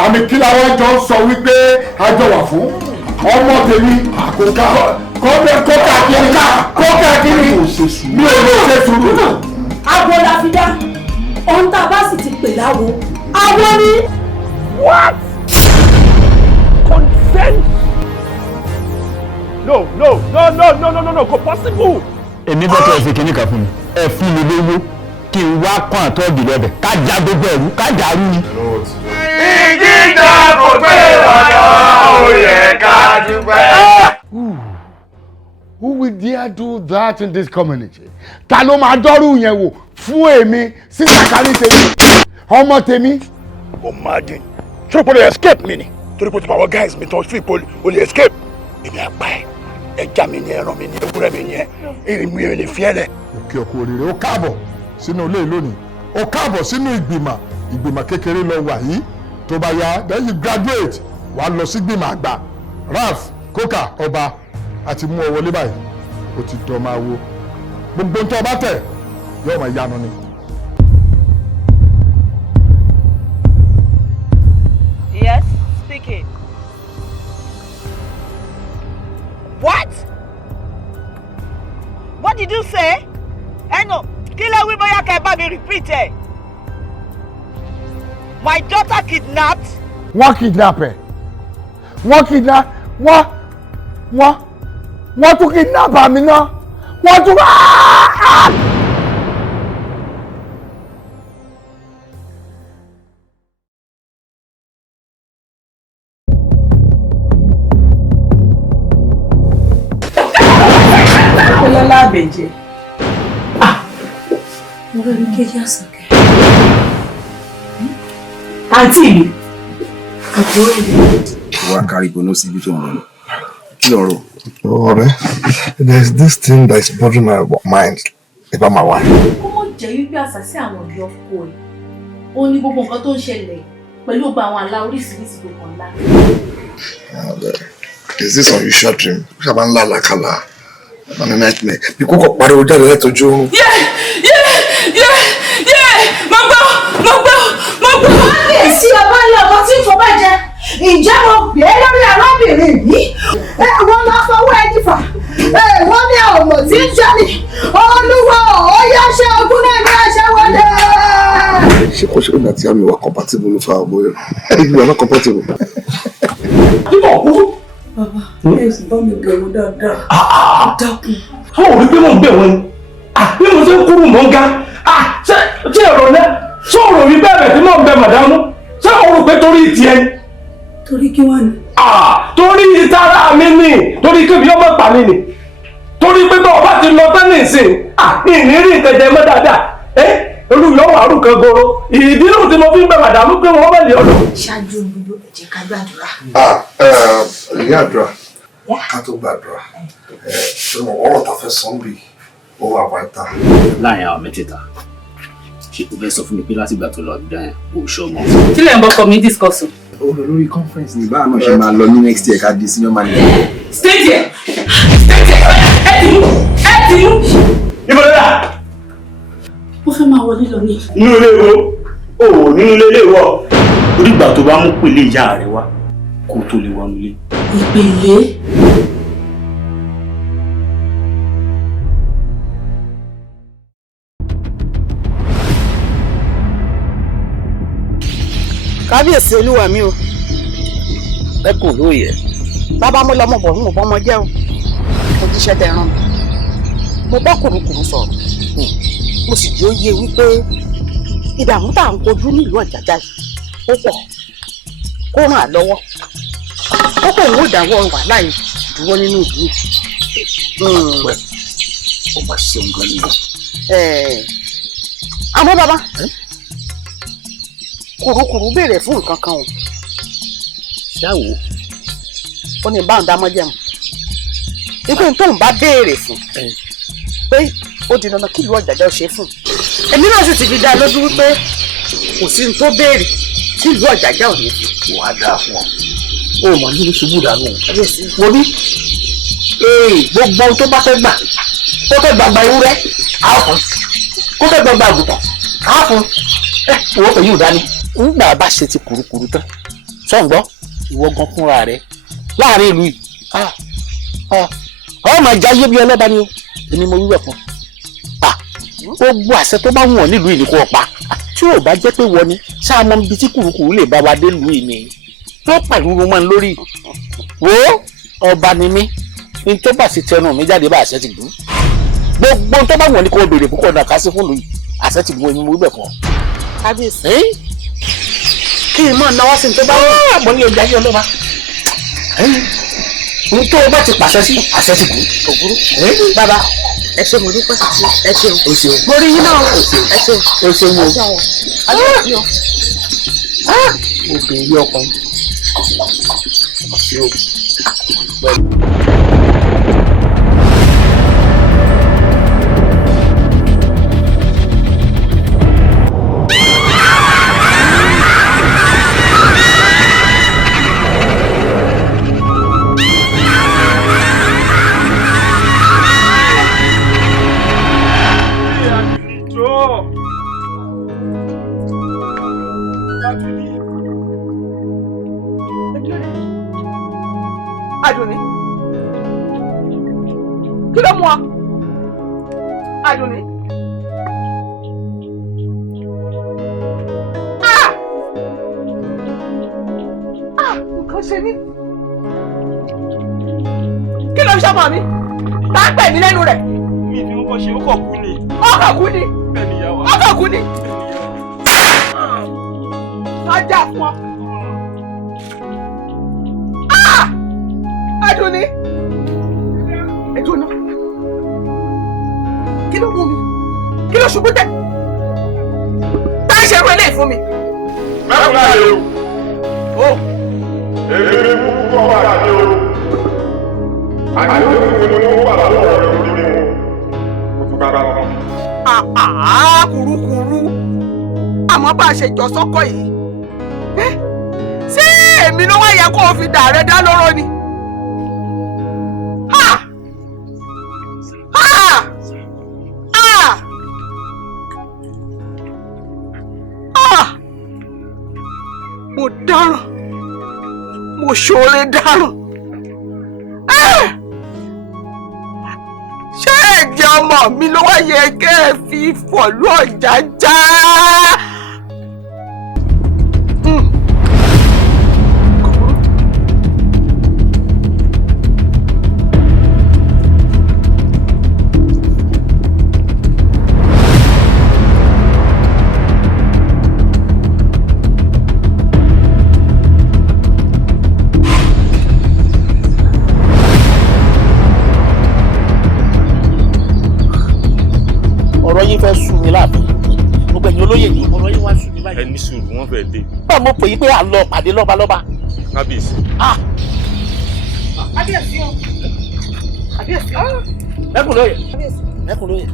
àmì kí làwọn jọ ń sọ wípé àjọ wà fún ọmọ tèmi kókà kiri mi ò lè ṣe sùúrù. Agbo la fi dá ohun tá a bá sì ti pè láwo awo ni. What? Consent? No, kò possible. Èmi fẹ́ kẹ́ ẹ fi kíní kan fún mi. Ẹ fún mi lówó kí n wá kán àtọ́ọ̀dì lọ́bẹ̀ ká já gbogbo ẹ̀rú ká já rú ni. Ìjíjà kò gbé ọ̀dọ́ òye ká dúpẹ́. Who will dare do that in this community? Ta ló máa dọ́rù yẹn wò fún èmi sí sàkání tèmi ọmọ tèmi. Ó máa dín ṣé o lè escape mi ni torí pé o ti pa àwọn guys mi tán fún ipò o lè escape èmi àgbà ẹ ẹja mi ni ẹran mi ni ewúrẹ́ mi ni ẹ èmi ò lè fi ẹ lẹ. Òkè ọkọ òrèrè ó káàbọ̀ sínú ilé lónìí ó káàbọ̀ sínú ìgbìmọ̀ kékeré lọ wà yìí tó bá yá then you graduate wàá lọ sí ìgbìmọ̀ àgbà Ralph Coker ọba àti mú ọ wọlé báyìí ó ti dọ̀ máa wo gbogbo tó ọba tẹ̀ yóò máa yanu ni. Yes, speaking. What? What did you say? No, kí lẹ wí bóyá kẹ́ bá mi repeat ẹ̀. My daughter kidnapped. Wọ́n kidnap ẹ̀. Wọ́n tún kidnap àmì náà. Wọ́n tún. Ọlọ́lá àbẹ̀jẹ́. Mo fẹ́ rí kejì àsọ̀kẹ́. Àǹtí mi. Àbúrò mi. Wá kárí gbóná síbi tó ń lọ. Kí lọ̀rọ̀? Ọ̀rẹ́, there is this thing that is bothering my mind about my wife. Ó mọ̀ jẹ́ wípé àṣàsí àwọn ọ̀dọ́ ọkọ ẹ̀. Ó ní gbogbo nǹkan tó ń ṣẹlẹ̀ pẹ̀lú ọgbà àwọn àlá oríṣiríṣi gbogbo ńlá. Is this unusual dream? Ó ṣàbá ńlá làkàlà. I'm a nightmare. Bí kókò pariwo jáde látọjú oorun. Mo gbọ́. Kábíyèsí ọba ilé ọkọ tí ń fọwọ́ jẹ. Ǹjẹ́ mo gbé lórí arábìnrin yìí? Wọ́n máa fọwọ́ ẹni fà. Wọ́n ní ọmọ tí ń jẹ́ni. Olúwa ó yá ṣe ogún náà ní ẹṣẹ́ wọlé. Ṣé kò ṣe ìgbà tí àmì wà compatible ló fa ọgbọ yẹn? Ẹbí wà not compatible. Bàbá, ẹ sì bá mi bẹ̀rù dáadáa. Dákun. Àwọn òbí pé mò ń bẹ̀ wọ́n ni. Bí mo ṣe ń kúrú mọ́ ń ga. Ṣé ẹ̀rọ náà? Ṣé ọ̀rọ̀ mi bẹ̀rẹ̀ tí mò ń bẹ màdámù? Ṣé o rò pé torí tiẹ̀ ni? Torí kí wọ́n ni? Torí ìtara mi ni. Torí kébì ọmọ pa mi ni. Torí pé bá ọba ti lọ tán ní ìsìn. Ìnírí ìtẹ̀jẹ̀ mọ́ dáadáa. Olùyọ̀ wàrú kan goro. Ìdí nù tí mo fi ń bẹ màdámù pé wọ́n bẹ̀ lé ọ̀dọ̀. Ṣáájú gbogbo ẹ jẹ́ ká gbàdúrà. Ìyá àdúrà ká tó gbàdúrà ọ̀rọ̀ tá a fẹ́ sọ ń bì ó wà wáìtà. Láàrin àwọn mẹ́tẹ̀ẹ̀ta ṣé o fẹ́ sọ fún mi pé láti ìgbà tó lọ àbújá yẹn o ṣọ́ mọ́. Kí lẹ̀ ń bọ́kọ mi discuss? Ọ̀rọ̀ lórí conference ní báà náà ṣe máa lọ ní next year ká di senior manager. Stay there! Ẹ ti mú! Ibo lọ́la. Mo fẹ́ máa wọlé lọ ní. Nínú ilé wo? Nínú ilé wọ. Orí ìgbà tó bá mú pèlè ìyá rẹ wá kó tó lè wọnú ilé. Ìpèlè? Kábíyèsí olúwa mi o. Ẹkùn ló yẹ. Bàbá mo lọmọ bọ̀ mo bọ́mọ jẹ́ o. Mo jíṣẹ́ tẹ rán mi. Mo bọ́ kùrukùru sọ̀rọ̀. Mo sì jẹ́ òye wípé ìdààmú tá à ń kojú nílùú Ọ̀jájá yìí ó pọ̀. Kó ràn án lọ́wọ́. Ó kò ń wò dáwọ́ wàhálà yìí dúró nínú ìlú yìí. Ó bá ṣeun gan ni. Àmọ́ bàbá. Kùrukùru béèrè fún nǹkan kan o. Ṣáwo? Ó ní báwọn dámọ́ jẹun. Ipò tóun bá béèrè fún pé ó di dandan kí ìlú Ọ̀jájá ṣe fún. Èmi náà sì ti fi dá lójú wípé kò sí ní tó béèrè tí ìlú Ọ̀jájá ò ní fi. Wà á dáa fún ọ. O mọ̀ nínú ṣubú dànù. Wo bí? Gbogbo ohun tó bá fẹ́ gbà. Tó fẹ́ gbàgbà ewúrẹ́, á fún. Kó fẹ́ gbàgbà àgùntàn, á fún. Owó pẹ̀lú ìdání. Nígbà bá ṣe ti kùrukùru tán. Sọ̀ǹgbọ́, ìwọ gan fúnra rẹ̀ láàrin ìlú yìí ọ máa jáyé bí ọlọ́ba ni o èmi mo wíwẹ̀ fún gbogbo àṣẹ tó bá wọ̀n nílùú ìní kó o pa tí ò bá jẹ́ pé wọ́n ni ṣáà mọ ibi tí kùrukùru lè bá wa dé lùú ìní tó pàlúrú mọ́ lórí wo ọba ni mí ní tó bá sì tẹnu mi jáde bá àṣẹ ti dùn gbogbo tó bá wọ̀n ni kó o béèrè púpọ̀ náà ká sí fún lùú àṣẹ ti dùn èmi mo wíwẹ̀ fún ọ. kábíyèsí kí n máa náwó sí ní tó bá wọ̀ àmọ́ ní ọjà yìí ọlọ́ba ní tó o bá ti pàṣẹ sí àṣẹ ti kù òkúrú. bàbá ẹ ṣé mo dúpẹ́ ẹ ṣeun o ṣeun mo rí yín náà ẹ ṣeun o ṣeun o adúlọ́ obìnrin ọkùnrin ṣe o pẹ̀lú. Àdùnní kí ló mú ọ Àdùnní nǹkan ṣe mí kí ló ń ṣọmọ mi tá ń pè mí lẹ́nu rẹ̀. mi fi ń kọ́ ṣe ó kọ̀ kú ni. ó kọ̀ kú ni ó kọ̀ kú ni sájà fún ọ. Àdùnní ètò náà kí ló mú mi kí ló ṣubú tẹ tá a ṣe rú eléyìí fún mi. mẹ́kùn láàyè o. èmi kúkú kọ́ wà láti o àti òkú ni wọ́n wà lọ́wọ́ rẹ̀ lórí mi o tún kára wọn. Kùrukùru àmọ́ bá a ṣe jọ sọ́kọ̀ yìí ṣé èmi ló wá yẹ kó o fi dà rẹ dá lóró ni. Mo dáràn mo ṣoore dáràn ṣé ẹ̀jẹ̀ ọmọ mi ló wá yẹ kẹ́ ẹ fi fọ̀lú ọ̀jà já. fẹ́ sùn mí láàbí gbogbo ẹ̀yin olóyè yìí ọ̀rọ̀ yín wá sùn mí báyìí. ẹni sùúrù wọn fẹ́ dé. báwo mo pè yí pé à ń lọ pàdé lọ́balọ́ba. kábíyèsí. kábíyèsí o kábíyèsí o. mẹ́kùn lóye mẹ́kùn lóye.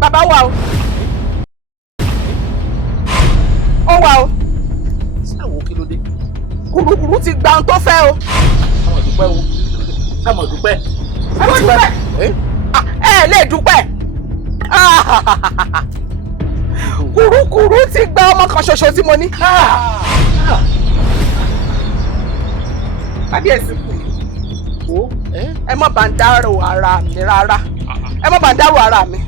bàbá wà o ó wà o. sáwọn kí ló dé. kùrukùru ti gba ohun tó fẹ́ o. sáwọn dúpẹ́ o sáwọn dúpẹ́. sáwọn dúpẹ́ ẹ lè dúpẹ́. kùrukùru ti gba ọmọ kan ṣoṣo tí mo ní. kábíyèsí ẹ má bá ń dárò ara mi rárá ẹ má bá ń dárò ara mi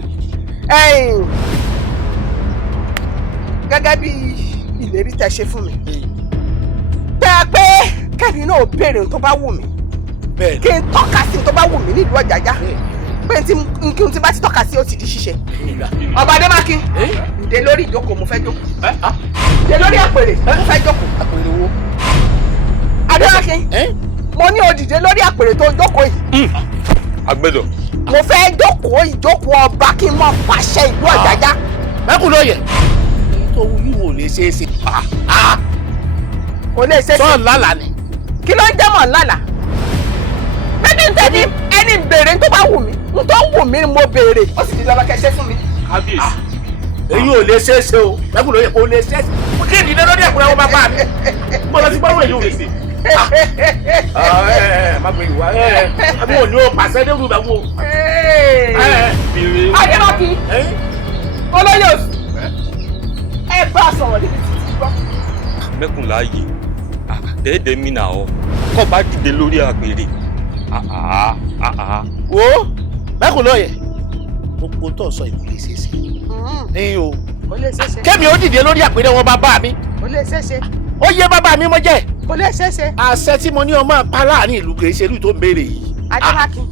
gẹ́gẹ́ bí ìlérí tẹ́ ṣe fún mi tẹ́ pé kẹ́mi náà béèrè tó bá wù mí kí n tọ́ka sí tó bá wù mí nílùú Ọ̀jájá pé kí n ti bá ti tọ́ka sí ó ti di ṣíṣe. ọba Adémákin ǹdẹ lórí ìjókòó mo fẹ́ jókòó ǹdẹ lórí àpèrè mo fẹ́ jókòó. àpèrè wo. Adémákin mo ní o dìde lórí àpèrè tó jókòó yìí. agbẹ́dọ̀. mo fẹ́ jókòó ìjókòó ọba kí n mọ pàṣẹ ìlú Ọ̀jájá. mẹ́kùn lóye tó wí wò lè ṣe é ṣe. kò lè ṣe é ṣe. sọ́ọ̀ lálàá ni. kí ló ń jẹ́ mọ̀ ńlá méjì ń tẹ́ni ẹni béèrè tó bá wù mí n tó wù mí ni mo béèrè ó sì di lọ́lọ́ kẹsẹ́ fún mi. kábíyèsí. èyí ò lè ṣe é ṣe o mẹ́kùn lóye kò lè ṣe é ṣe. mo kí ìdílé lórí ẹ̀kúnrẹ́ wọn bá bá mi. mo lọ sí gbọ́dọ̀ èyí ò lè ṣe. má gbé ìwà àbí òní o pàṣẹ dé rúbà wo. Adémákin olóyè òsì ẹ bá sọ̀rọ̀ níbi títí gbọ́. mẹ́kùn láàyè dẹ́ẹ̀dẹ́ mi nà ọ́ tó bá dìde lórí àpèrè. wo mẹ́kùn lóye gbogbo tó sọ ìlú lè ṣeéṣe ní o kémi ó dìde lórí àpèrè wọn bàbá mi ó yé bàbá mi mo jẹ́ àṣẹ tí mo ní ọmọ apá láàrin ìlú kìí ṣe ìlú tó ń béèrè yìí. Adébákin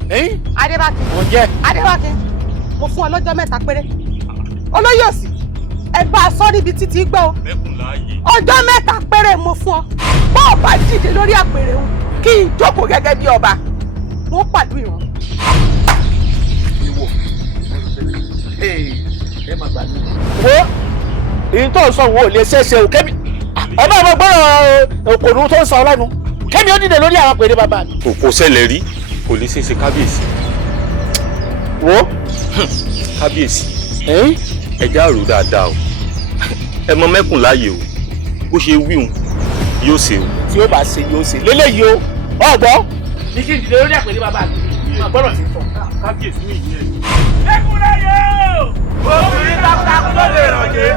mo jẹ́ Adébákin mo fún ọ lọ́jọ́ 3 péré olóyè òsì ẹ bá a sọ níbi títí gbọ́ ọjọ́ 3 péré mo fún ọ bó o bá dìde lórí àpèrè òun kí n jókòó gẹ́gẹ́ bí ọba mo pàlú ìran. ẹ má gbà mí. wo èyí tó ń sọ wo ò lè ṣeéṣe o kémi ẹ bá ọmọ gbọ́dọ̀ òkòrò tó ń sọ lẹ́nu kémi ó dìde lórí àwọn àpèrè bàbá mi. kò ṣẹlẹ̀ rí kò lè ṣeéṣe kábíyèsí. wo kábíyèsí ẹjẹ́ àrò dáadáa o ẹ mọ mẹ́kùn láàyè o bó ṣe wíhun yóò ṣe o. tí ó bá ṣe yóò ṣe lélẹ́yìí o ọ̀gbọ́n ní kí n dìde lórí àpèrè bàbá mi àgbọ̀rọ̀ ti sọ. kábíyèsí ní ìyẹn. mẹ́kùn láàyè o obìnrin takuntakun ló lè rànjẹ́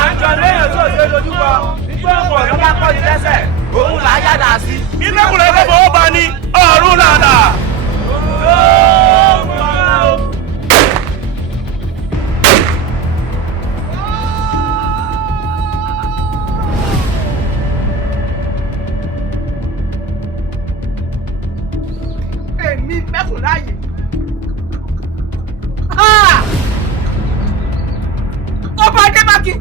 àjọ lẹ́yìn tó ṣe lójúbọ nígbà ọ̀pọ̀ ló bá kọ́ ní lẹ́sẹ̀ òun là á yàdà sí. bí mẹ́kùn lẹ́yìn fọwọ́ bá ní ọ̀run làdà. èmi mẹ́kùn láàyè. ọba Adébákin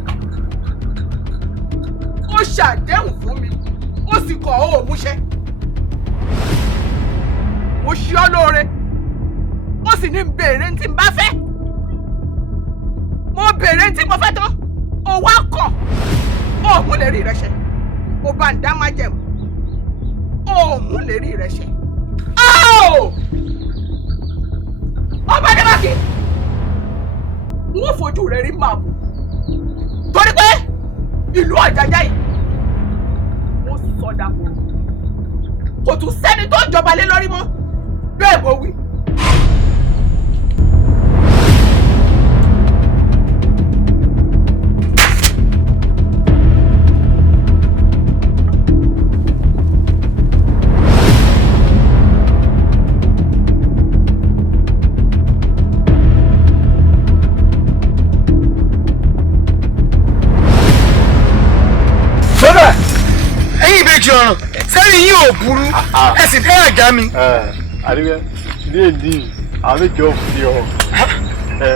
ó ṣàdéhùn fún mi ó sì kọ̀ ọ́ òmúṣẹ. mo ṣe ọ́ lóore ó sì ní béèrè tí n bá fẹ́. mo béèrè tí mo fẹ́ tán ó wá kọ̀ òun lè rí rẹ ṣẹ. ó bá ń dá májẹ̀mú òun lè rí rẹ ṣẹ. ọba Adébákin n ó fojú rẹ rí màbò torí pé ìlú Ọ̀jájá yìí wọ́n sọdá kúrò kò tún sẹ́ni tó jọba lé lórí mọ́ bẹ́ẹ̀ mo wí. ọ̀ràn sẹ́yìn yìí ò burú ẹ sì fẹ́ àjà mi. àríwá díẹ̀ díẹ̀ àwọn méjì ò fi ọ.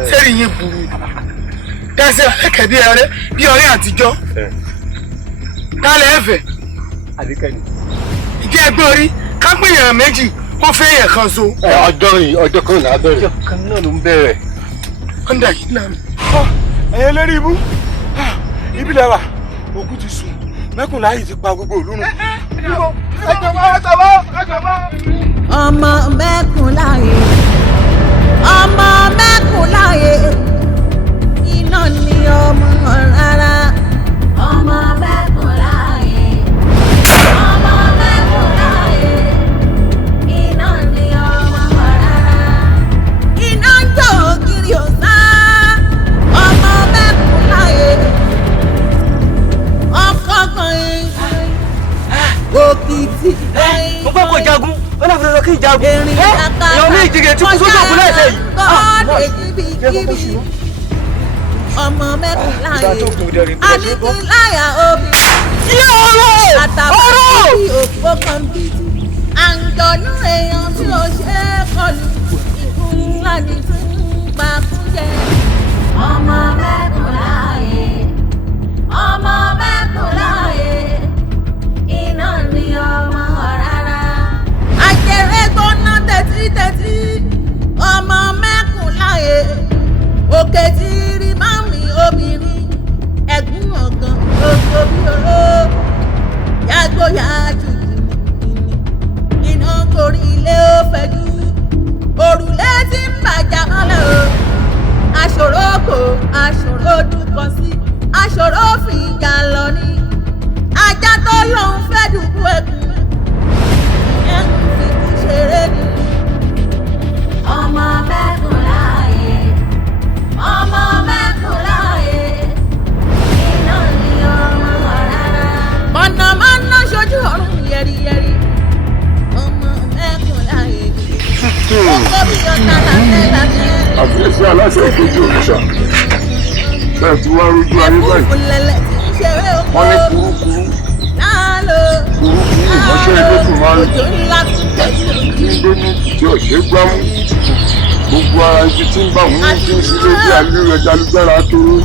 sẹ́yìn yìí burú tẹ́sẹ̀ ẹ̀kẹ́ bí ọ̀rẹ́ àtijọ́ kálẹ̀ ẹ̀fẹ̀. àdìkẹ́ni. ìjẹ́ ẹgbẹ́ orí kápẹ́yàn méjì ó fẹ́ yẹ̀ kan so. ọjọ́ kan là á bẹ̀rẹ̀. ọjọ́ kan náà ló ń bẹ̀rẹ̀. kọ́ńdà yìí náà. ẹ̀yin lórí ibú ibi lẹ́wà òkú ti sùn mẹ́kùnlá yìí ti pa gbogbo ìlú nù. ọmọ mẹ́kùnláyé ọmọ mẹ́kùnláyé iná ni ọmọ rárá. ọmọ mẹ́kùnláyé ọmọ mẹ́kùnláyé iná ni ọmọ rárá. iná ń jó ògiri ọ̀sá ọmọ mẹ́kùnláyé ọkọ̀ kan òkìtì. mo gbọ́ kó jagun ó náà fi lọ kí n jagun. èèyàn ní ìjìgè tí kò sójú òkú lẹ́sẹ̀ yìí. ọmọ mẹ́kùnláyé àníkìláyà obì àtàbà bí òpó kan bí àǹjọ̀nú èèyàn tí ó ṣe é kọlù ìkún ńlá ní tí ń pa kúnjẹ. ọmọ mẹ́kùnláyé ọmọ mẹ́kùnláyé iná ni ọmọ rárá. àjẹrẹ gbóná tẹ́títẹ́tí ọmọ mẹ́kùnláyé òkè tí rí mami obìnrin ẹ̀gún ọ̀gàn gbogbo bí oró yàgbóyà jù iná gorí ilé ó fẹjú. Àbíyèsí aláṣẹ ìkejì òrìṣà bẹ́ẹ̀ tí wọ́n rújú ayé báyìí wọ́n ní kúrúkúrú ìmọ̀ṣẹ́ Elédùmarè nígbóní tí ọ̀ṣẹ́ gbámú gbogbo ara ibi tí ń bá òun ní tí ń sílé bí alẹ́ rẹ̀ jalúgbára kéré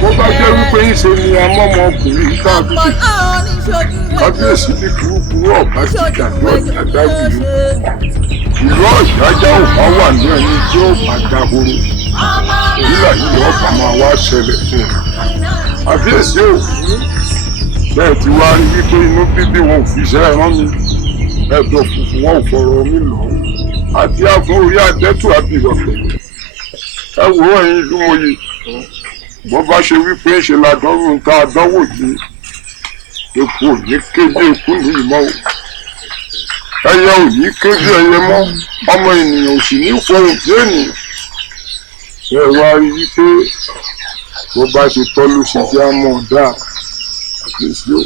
bó bá jẹ́ wípé ńṣe ni amọ́mọ ọkùnrin káàkiri kábíyèsí ní kúrúkúrú ọ̀bá ti dàgbé ọ̀dàdá wìlú ìlú ọ̀jájá ò bá wà ní ẹni tí ó bá dahoro ìlà yìí ọba máa wá ṣẹlẹ̀ kábíyèsí ò bẹ́ẹ̀ ti wá rí wípé inú bíbí wọn ò fi iṣẹ́ rán mi ẹ̀dọ̀ funfun wọn ò fọ̀rọ̀ mi lọ àti àfún orí àdẹ́tù àbíwọ̀ pẹ̀lú ẹ wò ó ẹ̀yin ìlú mòye bó bá ṣe wípé ṣe ládọ́rùn tá a dánwò yìí epo ò ní kéde ikú ní ìmọ̀ o ẹyẹ ò ní kéde ẹyẹ mọ́ ọmọ ènìyàn ò sì ní fohùn tí ènìyàn ẹ wá rí wípé bó bá ṣe tọ́ ló ṣe jẹ́ àmọ́ dáa àbíyèsí ò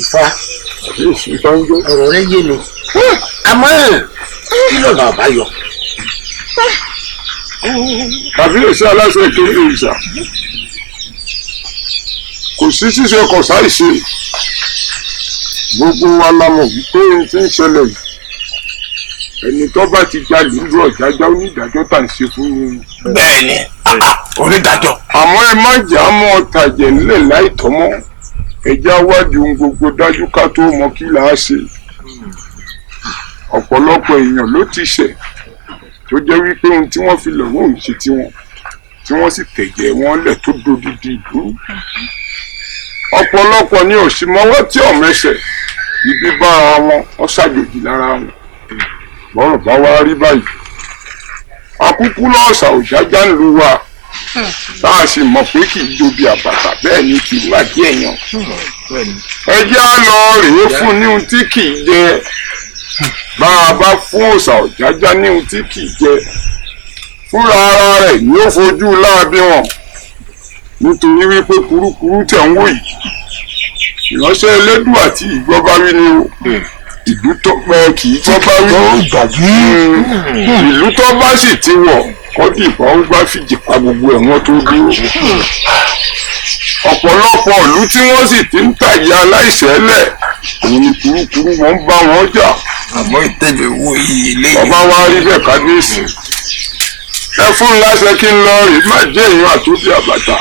Ifá àbíyèsí tó ń jó ọ̀rọ̀ rẹ yé mi àmọ́ kí lọ́nà àbáyọ. Àbíyèsí aláṣẹ ìkéré òrìṣà kò sí ṣíṣe kò sáìṣe gbogbo wa la mọ̀ wípé ohun tí ń ṣẹlẹ̀ yìí ẹni tó bá ti jalè ń lu ọ̀jájá onídàájọ́ tà ń ṣe fún mi. bẹ́ẹ̀ni onídàájọ́. àmọ́ ẹ má jà á mọ́ ọ̀tàjẹ̀ ńlẹ̀ láìtọ́mọ́ ẹjẹ́ awádìí ohun gbogbo dájú ká tó mọ kí là á ṣe. ọ̀pọ̀lọpọ̀ èèyàn ló ti ṣẹ̀ tó jẹ́ wípé ohun tí wọ́n fi lọ́wọ́ òun ṣe tiwọn tí wọ́n sì tẹ̀jẹ̀ wọn lẹ̀ tó dodidi ìlú. ọ̀pọ̀lọpọ̀ ni òṣìmọ́wọ́ tí ọ̀mẹ́sẹ̀ ibi bára wọn wọ́n ṣàjòjì lára wọn. bọ́rọ̀ bá wá rí báyìí akúkú lọ́ọ̀ṣà òjájá ń lu wa tá a sì mọ̀ pé kì í jobi àbàtà bẹ́ẹ̀ ni kì í wádìí ẹ̀yàn. ẹ jẹ́ á lọ rèé fún ní ohun tí kì í jẹ bá a bá fún òòṣà òjájá ní ohun tí kì í jẹ fúnra ara rẹ̀ ni ó fojú láabi wọn nítorí wípé kúrúkúrú tẹ̀ ń wò yìí ìránṣẹ́ Elédùà àti ìgbọ́bá wí ni o ìlú tó pẹ́ kì í tọ́ bá wí ìlú tó bá sì ti wọ̀ kọ́dí ìbọn ó bá fìjì pa gbogbo ẹ̀wọ̀n tó dúró ọ̀pọ̀lọpọ̀ ìlú tí wọ́n sì ti ń tàyè aláìṣẹ̀lẹ̀ òun ni kúrúkúrú wọn ń bá wọn jà àmọ́ ìtẹ̀lẹ̀ wo iye ilé yìí. ọba wa rí bẹ́ẹ̀ kábíyèsí ẹ fún un láṣẹ kí n lọ rí má jẹ́ èèyàn àtúndì àbàtà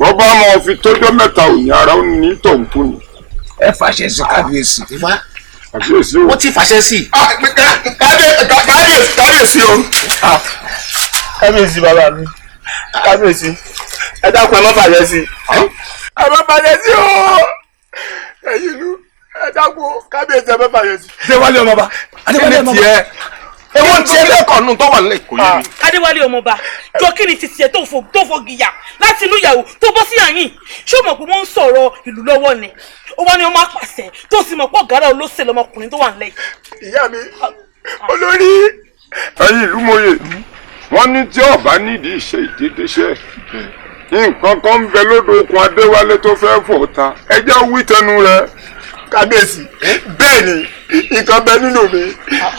wọ́n bá máa fi tójọ́ mẹ́ta òní ara ó ní tọ̀hún ni. ẹ fàṣẹ sí kábíyèsí. kábíyèsí o. ó ti fàṣẹ sí. kábíyèsí o. kábíyèsí bàbá mi kábíyèsí ẹ dákun ẹ má fàṣẹ sí. ẹ má fàṣẹ sí o ẹ̀yin ìlú ẹ dákun kábíyèsí ẹ má fàṣẹ sí. Adéwálé ọmọba Adéwálé ọmọba ewu ti ẹlẹ́kọ̀ọ́ nù tó wà nílẹ̀ kò yé mi. Adéwálé ọmọba jọ kí ni títí ẹ tó fò gìyà láti inú ìyàwó tó bọ́ sí àyìn ṣé o mọ̀ pé wọ́n ń sọ̀rọ̀ ìlú lọ́wọ́ ni ó wá ní ọmọ apàṣẹ tó sì mọ̀ pọ̀ gàrà olóṣèlú ọmọkùnrin tó wà nílẹ̀. ìyá mi olórí. ẹ̀yin ìlú mòye wọ́n ní tí ọba nídìí ìṣe ìdédéṣẹ́ nǹkan kan ń bẹ lódò okùn Adéwálé tó fẹ́ fò ta ẹjẹ́ wí tẹnu rẹ̀. kábíyèsí bẹ́ẹ̀ ni nǹkan bẹ nínú mi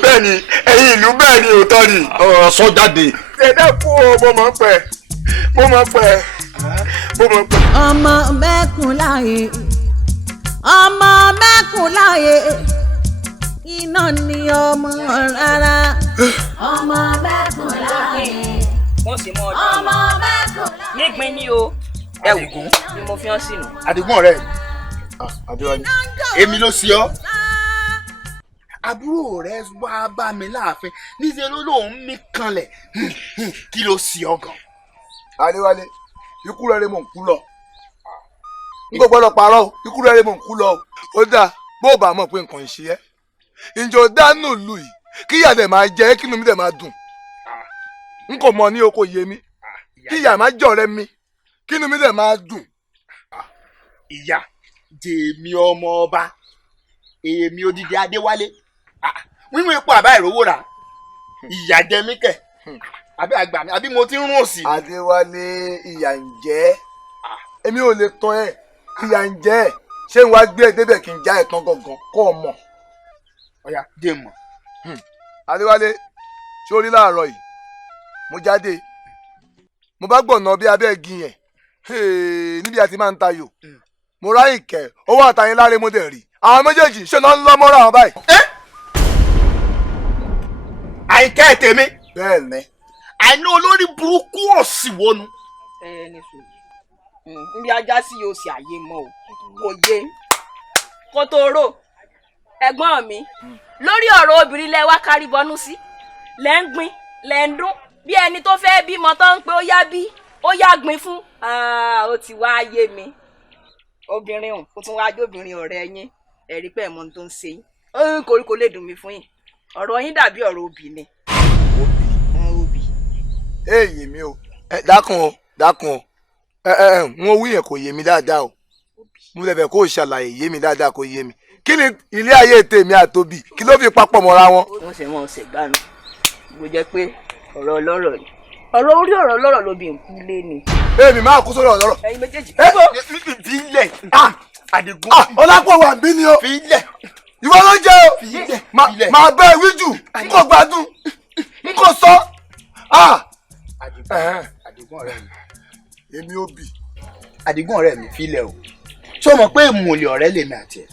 bẹ́ẹ̀ ni ẹ̀yin ìlú bẹ́ẹ̀ ni òótọ́ ni. ọ̀rọ̀ sọ jáde. ẹ̀dá kú o mo mọ̀ pẹ́ mo mọ̀ pẹ́ mo mọ̀ pẹ́. ọmọ mẹ́kùn láàyè ọmọ mẹ́kùn láàyè iná ni ọmọ rárá ọmọ mẹ́kùn láàyè wọ́n sì mọ ọmọ mẹ́kùn láàyè. nígbín ni o ẹ wò ni mo fi hàn sínú. Àdìgún ọ̀rẹ́ Adéwálé èmi ló sí ọ. àbúrò rẹ wá bá mi láàfin níṣẹ́ ló lóun mí kanlẹ̀ kí ló sí ọ gan. Adéwálé ikú rẹ rẹ mò ń kú lọ n kò gbọ́dọ̀ parọ́ ikú rẹ rẹ mò ń kú lọ ó dà bó o bá mọ̀ pé nǹkan ìṣe ẹ́ ìjọ dánù lù yìí kí ìyá dẹ̀ máa jẹ kí inú mi dẹ̀ máa dùn n kò mọ̀ ní oko yé mi kí ìyá máa jọ̀rẹ́ mi kí inú mi dẹ̀ máa dùn. ìyá jèmi ọmọ ọba èmi odidi Adéwálé wíwọ epo àbá ìrówó rà ìyà jẹ mí kẹ àbí àgbà mi àbí mo ti ń rún òsì. Adéwálé ìyà ń jẹ èmi ò lè tán ẹ ìyà ń jẹ ṣé n wá gbé ẹ débẹ̀ kí n já ẹ tán gangan kó o mọ̀ ọ̀yà dé mọ̀ Adéwálé sórí láàárọ̀ yìí mo jáde mo bá gbọ̀nà bí abẹ́ igi yẹn níbi àti máa ń tayò mo rá ìkẹ́ owó àtàyìn láre mo dẹ̀ rí àwọn méjèèjì ṣe náà ń lọ́ mọ́ra àwọn báyìí. àìkẹ́ tèmi. bẹ́ẹ̀ ni. àìní olórí burúkú òsì wọnú. ní sùn níbi ajá sí yóò ṣe àyè mọ́ o kò yé kó tó rò ẹ̀gbọ́n mi lórí ọ̀rọ̀ obìnrin lẹ wá kárí bọnú sí lẹ ń gbin lẹ ń dún bí ẹni tó fẹ́ bímọ tó ń pé ó yá bí ó yá gbin fún ó ti wá yé mi obìnrin ò kó tún wá jóbìnrin ọ̀rẹ́ yín ẹ̀rí pé ẹ̀mọ́ tó ń ṣe yín koríko lè dùn mí fún yín ọ̀rọ̀ yín dàbí ọ̀rọ̀ obì ni. obì. èyí mi o dákun o wọn wí yẹn kò yé mi dáadáa o mo lè fẹ́ kó o ṣàlàyé yé mi dáadáa kó yé mi kí ni ilé ayé tèmi àtòbí kí ló fi papọ̀ mọ́ra wọn. wọ́n ṣe mọ́ ọ̀sẹ̀ gbà mí bó jẹ́ pé ọ̀rọ̀ ọlọ́rọ̀ ni ọ̀rọ̀ orí ọ̀rọ̀ ọlọ́rọ̀ ló bí nkú lé ni. èmi máa kú sórí ọ̀rọ̀. ẹ̀yin méjèèjì. fi ilẹ̀ Àdìgún ọlápọ̀ wà bí ni o. fi ilẹ̀. ìwọ ló jẹ́ o. fi ilẹ̀. máa bẹ́ ewì jù n kò gbádùn n kò sọ. Àdìgún ọ̀rẹ́ mi. èmi ò bì. Àdìgún ọ̀rẹ́ mi fi ilẹ̀ o. ṣé o mọ̀ pé ìmùlẹ̀ ọ̀rẹ́ lèmi àti ẹ̀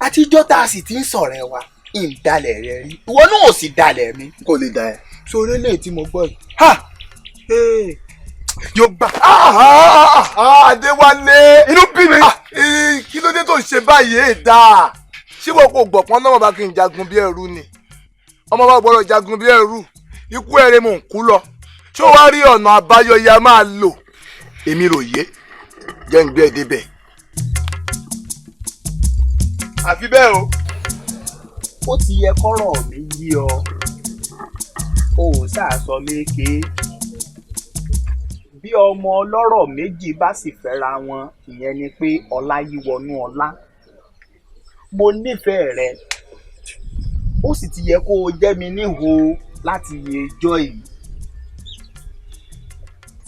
àtijọ́ tá a sì ti ń sọ̀rẹ́ wa ìdálẹ̀ rẹ rí ìwọ náà ò sì dalẹ̀ mi. kò lè da ẹ. sórí eléyìí tí mo gbọ́ yìí. yóò gbà. Adéwálé inú bí mi. kí ló dé tó ń ṣe báyìí èdà ṣé wọn kò gbọ̀pọ̀n náà bá kí n jagun bí ẹrú ni ọmọ bá gbọ́dọ̀ jagun bí ẹrú ikú ẹrẹ mò ń kú lọ ṣé o wá rí ọ̀nà àbáyọ ya máa lò èmi rò yé jẹ́ ń gbé ẹ débẹ̀. àfi bẹ́ẹ̀ o. ó ti yẹ kọ́rọ̀ mi yí ọ o ò sàsọ méke bí ọmọ ọlọ́rọ̀ méjì bá sì fẹ́ra wọn ìyẹn ni pé ọlá yí wọnú ọlá mo nífẹ̀ẹ́ rẹ ó sì ti yẹ kó o jẹ́ mi níhò láti yẹ ẹjọ́ yìí.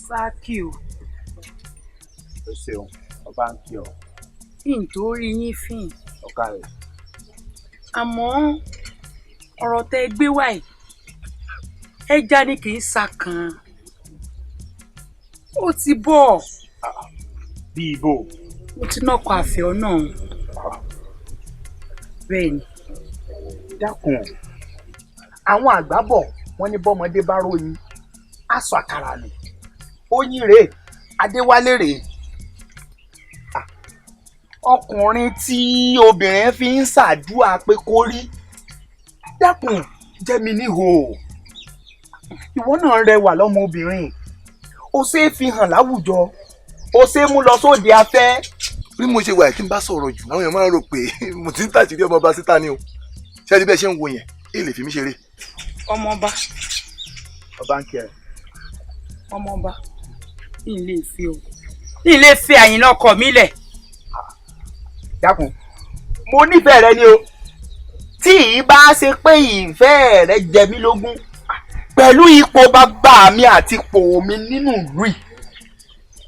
sáàkì o. o ṣeun ọba ń kí ọ. nítorí yín fìn. ọ̀gá rẹ̀. àmọ́ ọ̀rọ̀ tẹ́ gbé wá yìí ẹja ni kì í ṣàkàn ó ti bọ̀. bí ibo. ó ti nọkọ àfẹ́ náà bẹ́ẹ̀ ni. dákun àwọn àgbà bọ̀ wọ́n ní bọ́mọdé bá ròyìn aṣọ àkàrà nù oyin rèé Adéwálé rèé ọkùnrin tí obìnrin fi ń ṣàdúrà pé kó rí dákun jẹ́ mi níhò ìwọ náà rẹwà lọ́mọbìnrin ó ṣe é fi hàn láwùjọ ó ṣe é mú lọ sóde afẹ́. bí mo ṣe wà tí n bá sọ̀rọ̀ jù àwọn èèyàn máa ń rò pé mo ti ń tàṣírí ọmọ ọba síta ni o ṣé ẹni bẹ́ẹ̀ ṣe ń wo yẹn èyí lè fi mí ṣeré. ọmọọba. ọba ń kí ẹ. ọmọọba ilé ìfẹ́ o ilé ìfẹ́ Àyìnlá ọkọ mi lẹ̀. dákun mo nífẹ̀ẹ́ rẹ ni o tí ì bá ṣe pé ìfẹ́ rẹ jẹ mí lógún pẹ̀lú ipò bàbá mi àti ipò mi nínú ìlú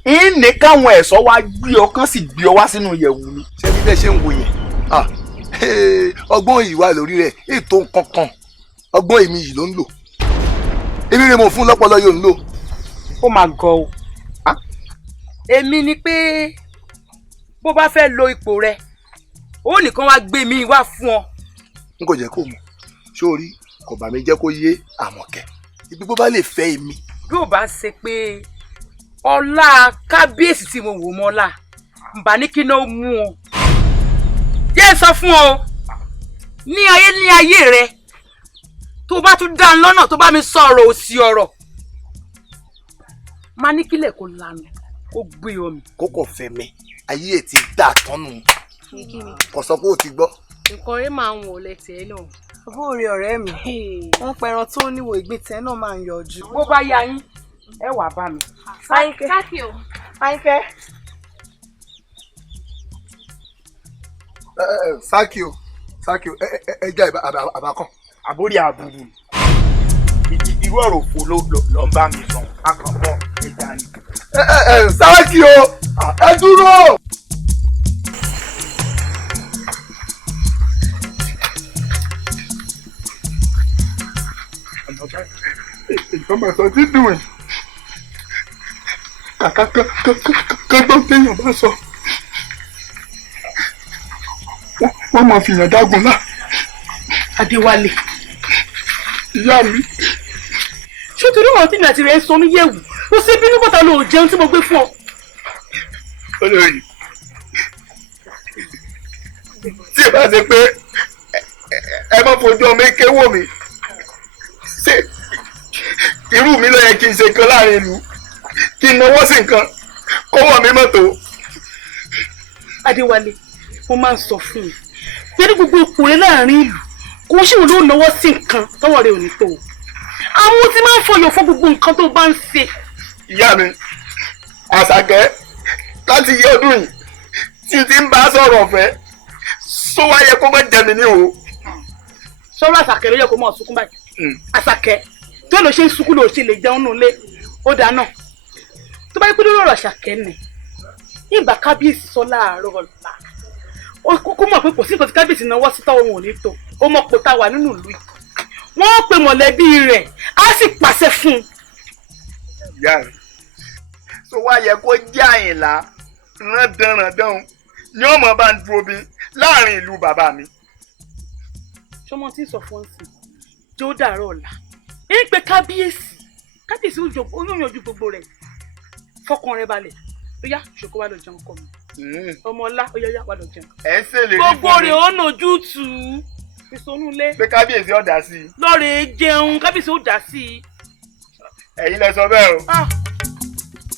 yìí ní káwọn ẹ̀ṣọ́ wa gbé ọ kán sì gbé ọ wá sínú ìyẹ̀wù mi. ṣé bí bẹ́ẹ̀ ṣe ń wo yẹn ọgbọ́n yìí wà lórí rẹ̀ ètò kankan ọgbọ́n èmi yìí ló ń lò èmi rẹ̀ mo fún lọ́pọlọ yóò ń lò. ó máa gọ o èmi ni pé bó bá fẹ́ lo ipò rẹ̀ ó nìkan wá gbé mi wá fún ọ. n kò jẹ́ kó mọ̀ sórí kò bá mi jẹ́ kó yé Àmọ̀kẹ́ ibi bó bá lè fẹ́ èmi. bí ó bá ṣe pé ọlá kábíyèsí tí mo wò mọ́lá bá ní kí náà mú ọ jẹ́ sọ fún ọ ní ayé rẹ tó bá tún dá lọ́nà tó bá mi sọ̀rọ̀ òsì ọ̀rọ̀ máa ní kílẹ̀ kó lanu kó gbé omi. kókò fẹ́ mi ayé ẹ̀ ti dà tọ́nu kò sọ pé ó ti gbọ́. nǹkan rẹ máa ń wò lẹ́tẹ̀ẹ́ náà. àbúrò ọ̀rẹ́ mi wọ́n pẹran tó níwò ìgbésẹ̀ náà máa ń yọjú. bó bá yá yín ẹ wà bá mi. Fáyínkẹ́ Fáyínkẹ́. Sákì o ẹ jẹ́ àbákan. àbórí àbúrò irú ọ̀rọ̀ òfò ló ń bá mi sọ akànbọ̀ ẹja ni. Sákì o ẹ dúró. ìjọba sọ tí dùn ẹ̀ kàkà kọ́gbọ́n téèyàn bá sọ wọ́n máa fi yàn dágun lá. Adéwálé. Ìyá mi. Ṣé torí wọn tí mi àti rẹ̀ ń sọ ní yẹ̀wù ó ṣe bínú bọ́tà ló jẹun tí mo gbé fún ọ. Olórí tí ẹ bá ṣe pé ẹ má fojú ọmọ eke wò mí ṣé irú mi ló yẹ kí n ṣe kan láàrin ìlú kí n náwó sí nǹkan kọ́wọ́ mi mọ́tò. Adéwálé mo máa ń sọ fún un pé ní gbogbo ipò rẹ láàrin ìlú kò ṣe òun ló náwó sí nǹkan tọ́wọ́ rẹ ò ní tó àwọn tí máa ń fọyọ̀ fún gbogbo nǹkan tó bá ń ṣe. Ìyá mi Àṣàkẹ́ láti yí ọdún yìí tí n ti ń bá sọ̀rọ̀ ọ̀fẹ́ sọ wá yẹ kó má jẹ mi ní o. Sọ̀rọ̀ Àṣàkẹ́ ló yẹ kó mọ̀ sunkún báyìí. Àṣàkẹ́ tó lọ ṣe ń sunkún ló ṣe lè jẹun nù lé ó dáná tó bá yẹ pé lórí ọ̀rọ̀ Àṣàkẹ́ nì ìbá kábíyèsí sọ láàárọ̀ ọ̀la ó kókó mọ̀ pé kò sí nǹkan tí kábíyèsí náwó sí táwọn ò ní tó ó mọ̀ pé tá a wà nínú ìlú yìí wọ́n pe mọ̀lẹ́bí rẹ̀ á sì pàṣẹ fún un. Ìyá rẹ̀ tó wá yẹ kó jẹ́ Àyìnlá rándanrandan ni ọmọ bá ń dúró bí láàrin ìlú bàbá mi. Ṣọmọ tí ń sọ fún ọ̀sìn tí ó dàárọ̀ ọ̀la èyí pé kábíyèsí ó yànjú gbogbo rẹ̀ fọkàn rẹ̀ balẹ̀ ó yá ṣòkó wà lọ jẹun kọ mi ọmọ ọlá ó yá wà lọ jẹun. ẹ ń ṣèlérí gbogbo rẹ̀ ó nojú tù ú ìsonúlé. pé kábíyèsí ó dá sí i. lọ́ọ̀rẹ́ jẹun kábíyèsí ó dá sí i. ẹ̀yin lẹ sọ bẹ́ẹ̀ o. ó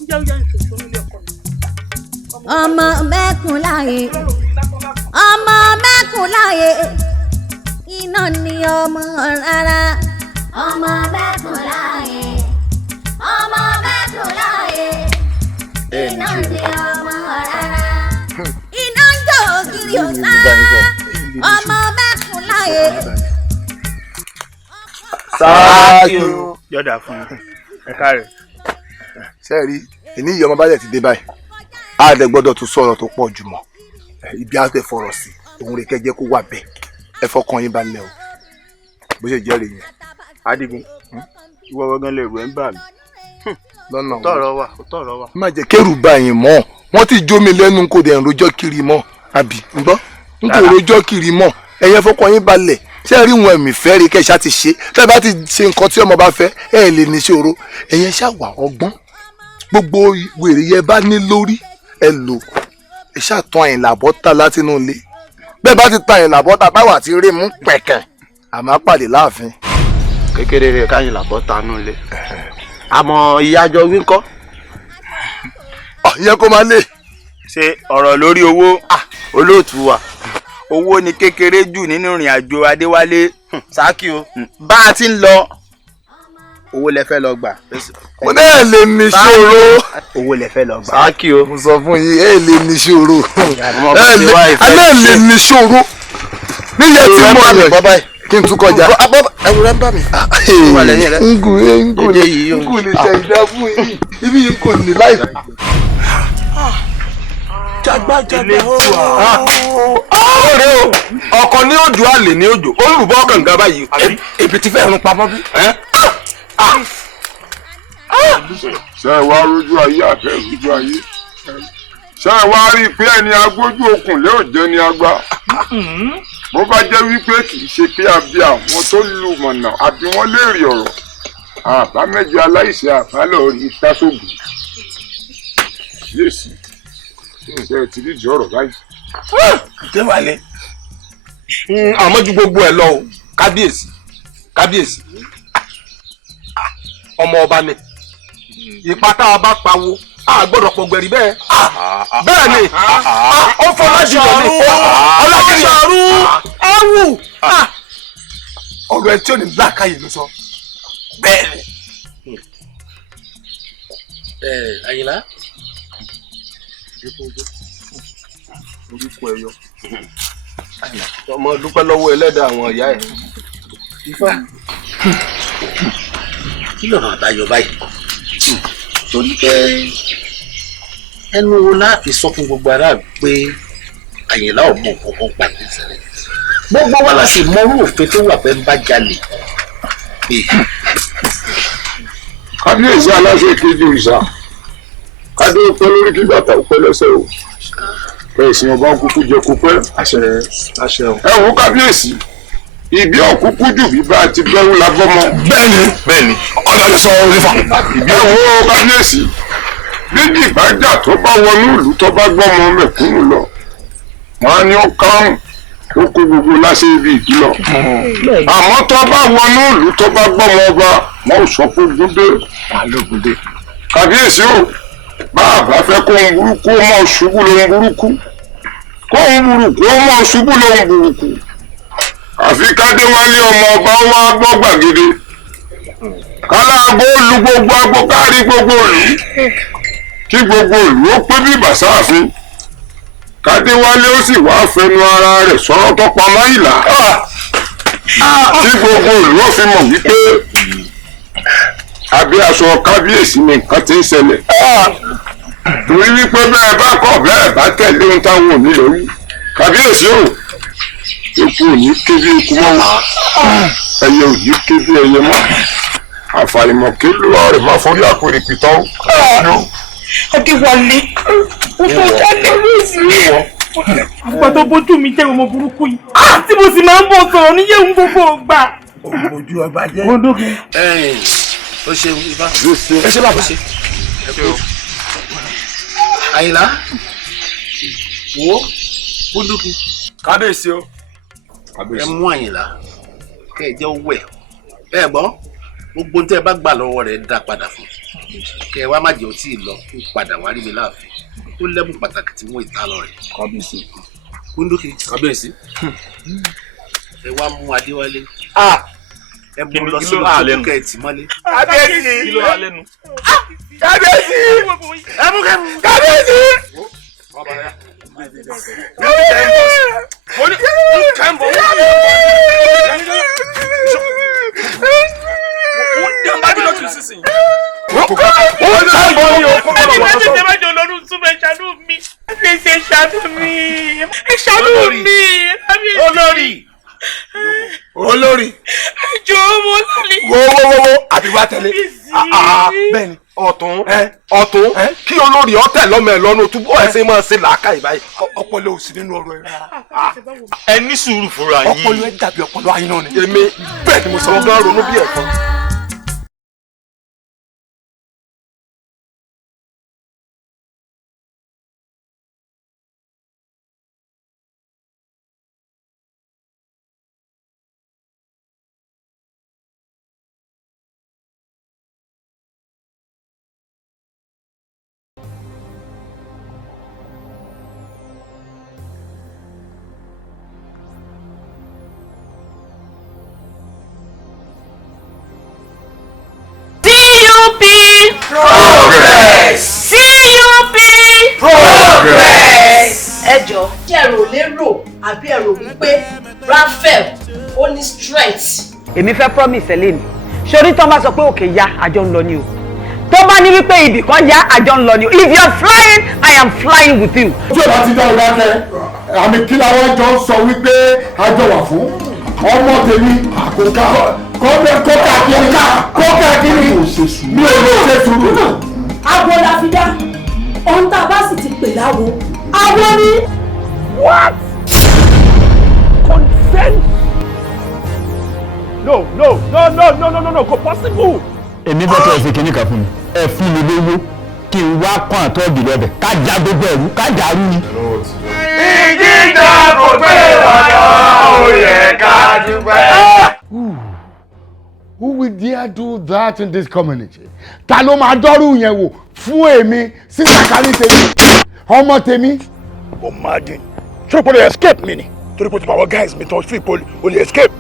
yá ìsonúlé ọkọ mi. ọmọ mẹ́kùn láyé ọmọ mẹ́kùn láyé iná ni ọmọ rárá. ọmọ mẹ́kùn láyé ọmọ mẹ́kùn láyé iná ni ọmọ rárá. iná ń jó ògiri ọ̀sá ọmọ mẹ́kùn láyé. sáàkì yọ̀dà fún ẹ̀ka rẹ̀. sẹ́ẹ̀rí èní ìyá ọmọ bálẹ̀ ti dé báyìí á dẹ̀ gbọ́dọ̀ tún sọ̀rọ̀ tó pọ̀ jù mọ́ ibi á tẹ̀ fọ̀rọ̀ sí òun rẹ̀ kẹ́jẹ́ kó wà bẹ́ẹ̀ ẹ fọkàn yín balẹ̀ o bó ṣe jẹ́ rèé yẹn. Adigun ìwọ gangan lè rú ẹ ń bà mí. lọ́nà tọ̀rọ̀ wà. má jẹ́ kẹ́rù bá yín mọ́ wọ́n ti jó mi lẹ́nu kò dẹ̀ ń rojọ́ kiri mọ́ àbí ń gbọ́ n kò rojọ́ kiri mọ́ ẹ̀yẹ fọkàn yín balẹ̀ ṣé ẹ rí wọn ẹ̀mí fẹ́ rí kẹ́ṣá ti ṣe tẹ́ bá ti ṣe nǹkan tí ọmọ bá fẹ́ ẹ lè ní ṣòro ẹ̀yẹ ṣàwà ọgbọ́n gbogbo wèrè yẹn bá ní lórí ẹ lò ẹ ṣàtún Àyìnlá bọ́tà látinú ilé bẹ́ẹ̀ bá ti ta Àyìnlá bọ́tà báwa ti rí mú pẹ̀kẹ̀ àmọ́ pàdé láàfin. kékeré rẹ káyìnlá bọ́tà nù ilé àmọ́ ìyájọ wíńkọ́. ìyẹn kó máa lè. ṣe ọ̀rọ̀ lórí owó olóòtú wa owó ni kékeré jù nínú ìrìn àjò Adéwálé sáàkì o bá a ti ń lọ owó lẹ fẹ́ lọ gbà. mo náà lè ní ṣòro. owó lẹ fẹ́ lọ gbà. sáàkì o. mo sọ fún yín ẹ lè ní ṣòro. alẹ́ lè ní ṣòro. níyẹn tí mo àlọ́ kí n tún kọjá. ẹwùrẹ́ ń bà mí. ngù lè ṣe ìdá fún yín ibi yìí kò ní láì. jagbajagba ọ̀rẹ́ o ọkọ ní òjò àlè ní òjò olùbọ kànga báyìí ebi ti fẹ́ rún pamọ́ bí. ṣé ẹ wá rójú ayé àfẹ́ rójú ayé ṣé ẹ wá rí i pé ẹni agbójú okùn lé òjẹ́ ni agbá bó bá jẹ́ wípé kì í ṣe pé àbí àwọn tó lù mọ̀nà àbí wọ́n lè rí ọ̀rọ̀ àbámẹ́jọ aláìṣe àbálọ̀ rí tásògùn yéèsì ṣe ẹ ti rí ìdí ọ̀rọ̀ báyìí. Adéwálé àmọ́ ju gbogbo ẹ̀ lọ o kábíyèsí ọmọ ọba ni ipa tá a bá pawó a gbọ́dọ̀ pọ̀ gbẹ̀rì bẹ́ẹ̀ bẹ́ẹ̀ ni ó fọlájú rẹ̀ ni ọlọ́kìnrin ẹ̀wù ọ̀rọ̀ ẹ̀ tí ò ní lákàyè ló sọ bẹ́ẹ̀ ni. Àyìnlá orúkọ ẹ̀yọ ọmọ dúpẹ́ lọ́wọ́ ẹlẹ́dàá àwọn ìyá ẹ̀. Ifá kí lọ́nà àbáyọ báyìí torí pé ẹnu wo láàfin sọ fún gbogbo aráàlú pé Àyìnlá ò mọ nǹkan kan pàdé ìṣẹ̀lẹ̀ gbogbo wa la sì mọrú òfin tó wà pé ń bá jalè kábíyèsí aláṣẹ kejì òrìṣà kádé pẹ́ lórí kí bàtà pẹ́ lẹ́sẹ̀ o kẹsìn ọba kúkú jẹ kó pẹ́. ẹ wo kábíyèsí ìbí òkúkú jù bí bá ti bẹ́rù la gbọ́mọ. bẹ́ẹ̀ni ọ̀dà lè sọ orí fa. ẹ wo kábíyèsí méjì ìbájà tó bá wọnú ìlú tó bá gbọ́mọ mẹ̀kúnnù lọ wọn á ní ó kárùn ó kó gbogbo láṣẹ ibi ìdí lọ. àmọ́ tó bá wọnú ìlú tó bá gbọ́mọ ọba wọn ò sọ pé gúndé. kábíyèsí o bá a bá fẹ́ kó ń burúkú ó mọ̀ ṣubú ló ń burúkú kó ń burúkú ó mọ̀ ṣubú ló ń burúkú àfi kádéwálé ọmọ ọba wa gbọ́ gbàgede káláàgbó lu gbogbo agbó kárí gbogbo ìlú kí gbogbo ìlú ó pé bí bàṣáàfin kádéwálé ó sì wá fẹnu ara rẹ̀ sọ̀rọ̀ tó pa máyìlá kí gbogbo ìlú ó fi mọ̀ wípé àbí aṣọ kábíyèsí ni nǹkan ti ń ṣẹlẹ̀ torí wípé bẹ́ẹ̀ bá kọ̀ bẹ́ẹ̀ bá tẹ̀lé ohun táwọn ò ní lórí kábíyèsí o eku ò ní ké bí eku mọ́ ẹyẹ ò ní ké bí ẹyẹ mọ́ àfàìmọ̀ ké lóra rẹ̀ má forí àpèrè pìtọ́ Adéwálé ó tó jáde lóṣù àgbà tó bójú mi jẹ́ ọmọ burúkú yìí tí mo sì máa ń bọ̀ sọ̀rọ̀ níyẹ̀wò gbogbo ọgbà. ojú ọba jẹ́. mo dókè. ó ṣeun ibà ẹ ṣe bàbá ṣe àyìnlá wo búndùkì kábíyèsí o. ẹ mú àyìnlá kẹ ẹ jẹ owó ẹ gbọ́ gbogbo tẹ ẹ bá gbà lọ́wọ́ rẹ̀ dá padà fún kẹ ẹ wá má jẹ́ ọtí lọ kó padà wá rí mi láàfin ó lẹ́bùn pàtàkì tí wọ́n ìta lọ rẹ̀. kábíyèsí. búndùkì kábíyèsí ẹ wá mú Adéwálé ẹ mú lọ sí ọjọ́ kẹ ẹ tì mọ́lé. kábíyèsí kí ló wà lẹ́nu. kábíyèsí ẹ mú kẹ mú. kábíyèsí. olórí ẹjọ ọmọ lálẹ́. wo àbí wá tẹ̀lé bẹ́ẹ̀ni ọ̀tún kí olórí ọ̀tẹ̀ lọ́mọ ẹ̀ lọ́nu túbọ̀ ẹ̀ ṣe máa ṣe làákàyè báyìí ọpọlọ ò sí nínú ọ̀rọ̀ ẹ̀ ẹ ní sùúrù fúnra yín. ọpọlọ ẹ̀ dàbí ọpọlọ ayé náà ni èmi bẹ́ẹ̀ ni mo sọ wọn gan ronú bí ẹ̀kan. Progress. CUP. Progress. Ẹ jọ̀ọ́ ṣé ẹ rò lérò àbí ẹ rò wípé Raphael ó ní strength. èmi fẹ́ promise ẹ lẹ́nu sórí tó bá sọ pé òkè ya àjọ ń lọ ni o tó bá ní wípé ibì kan ya àjọ ń lọ ni o if you are flying I am flying with you. tí o bá ti dá o dákẹ́ àmì kí làwọn jọ ń sọ wípé àjọ wà fún ọmọ tèmi àkókò kókà kiri mi ò lè ṣe sùúrù. Agbo la fi dá ohun tá a bá sì ti pè láwo agbo ni. What? Consent? No, kò possible. èmi bọ́ tẹ́ ẹ fi kíní kan fún mi ẹ fún mi lówó kí n wá kán àtọ́ọ̀gì lọ́bẹ̀ ká já gbogbo ẹ̀rú ká dàrú ni. ìjìjà kò gbé ọ̀dọ́ òye ká dúpẹ́. Who will dare do that in this community? Ta ló máa dọ́rù yẹn wò fún èmi sí sàkání tèmi ọmọ tèmi. o máa dín ṣé o lè escape mi ni torí pé o ti pa àwọn guys mi tó fi poli o lè escape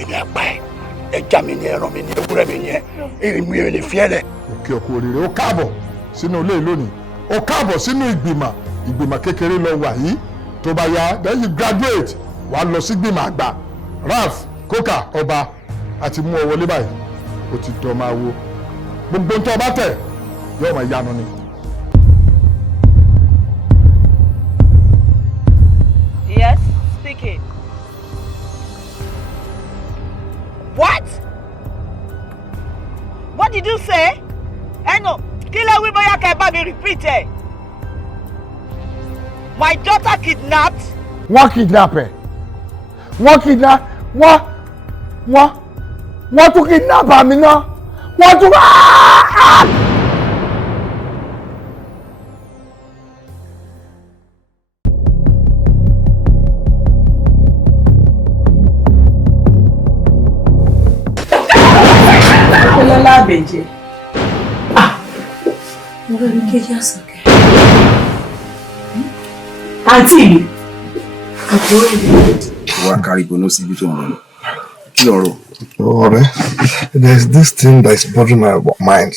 èmi àgbà ẹ ẹja mi ni ẹran mi ni ewúrẹ́ mi ni ẹ èmi ò lè fi ẹ lẹ. òkè ọkọ òrèrè ó káàbọ̀ sínú ilé lónìí ó káàbọ̀ sínú ìgbìmọ̀ kékeré lọ wà yìí tó bá yá then you graduate wàá lọ sí ìgbìmọ̀ àgbà Ralph Coker ọba àti mú ọ wọlé báyìí ó ti dọ̀ máa wo gbogbo ń tọ́ ọba tẹ̀ yóò máa yanu ni. Yes, speaking. What? What did you say? No. Kí ló wí bóyá kẹ́ bá mi repeat ẹ̀. My daughter kidnapped. Wọ́n kidnap ẹ̀. Wọ́n tún kidnap àmì náà. Wọ́n tún. Ọlọ́lá àbẹ̀jẹ́. Mo fẹ́ rí kéjì àsàkẹ́. Àǹtí mi. Àbúrò mi. Wá kárí gbóná síbi tó ń lọ. Kí ló rò? Ọ̀rẹ́, there is this thing that is bothering my mind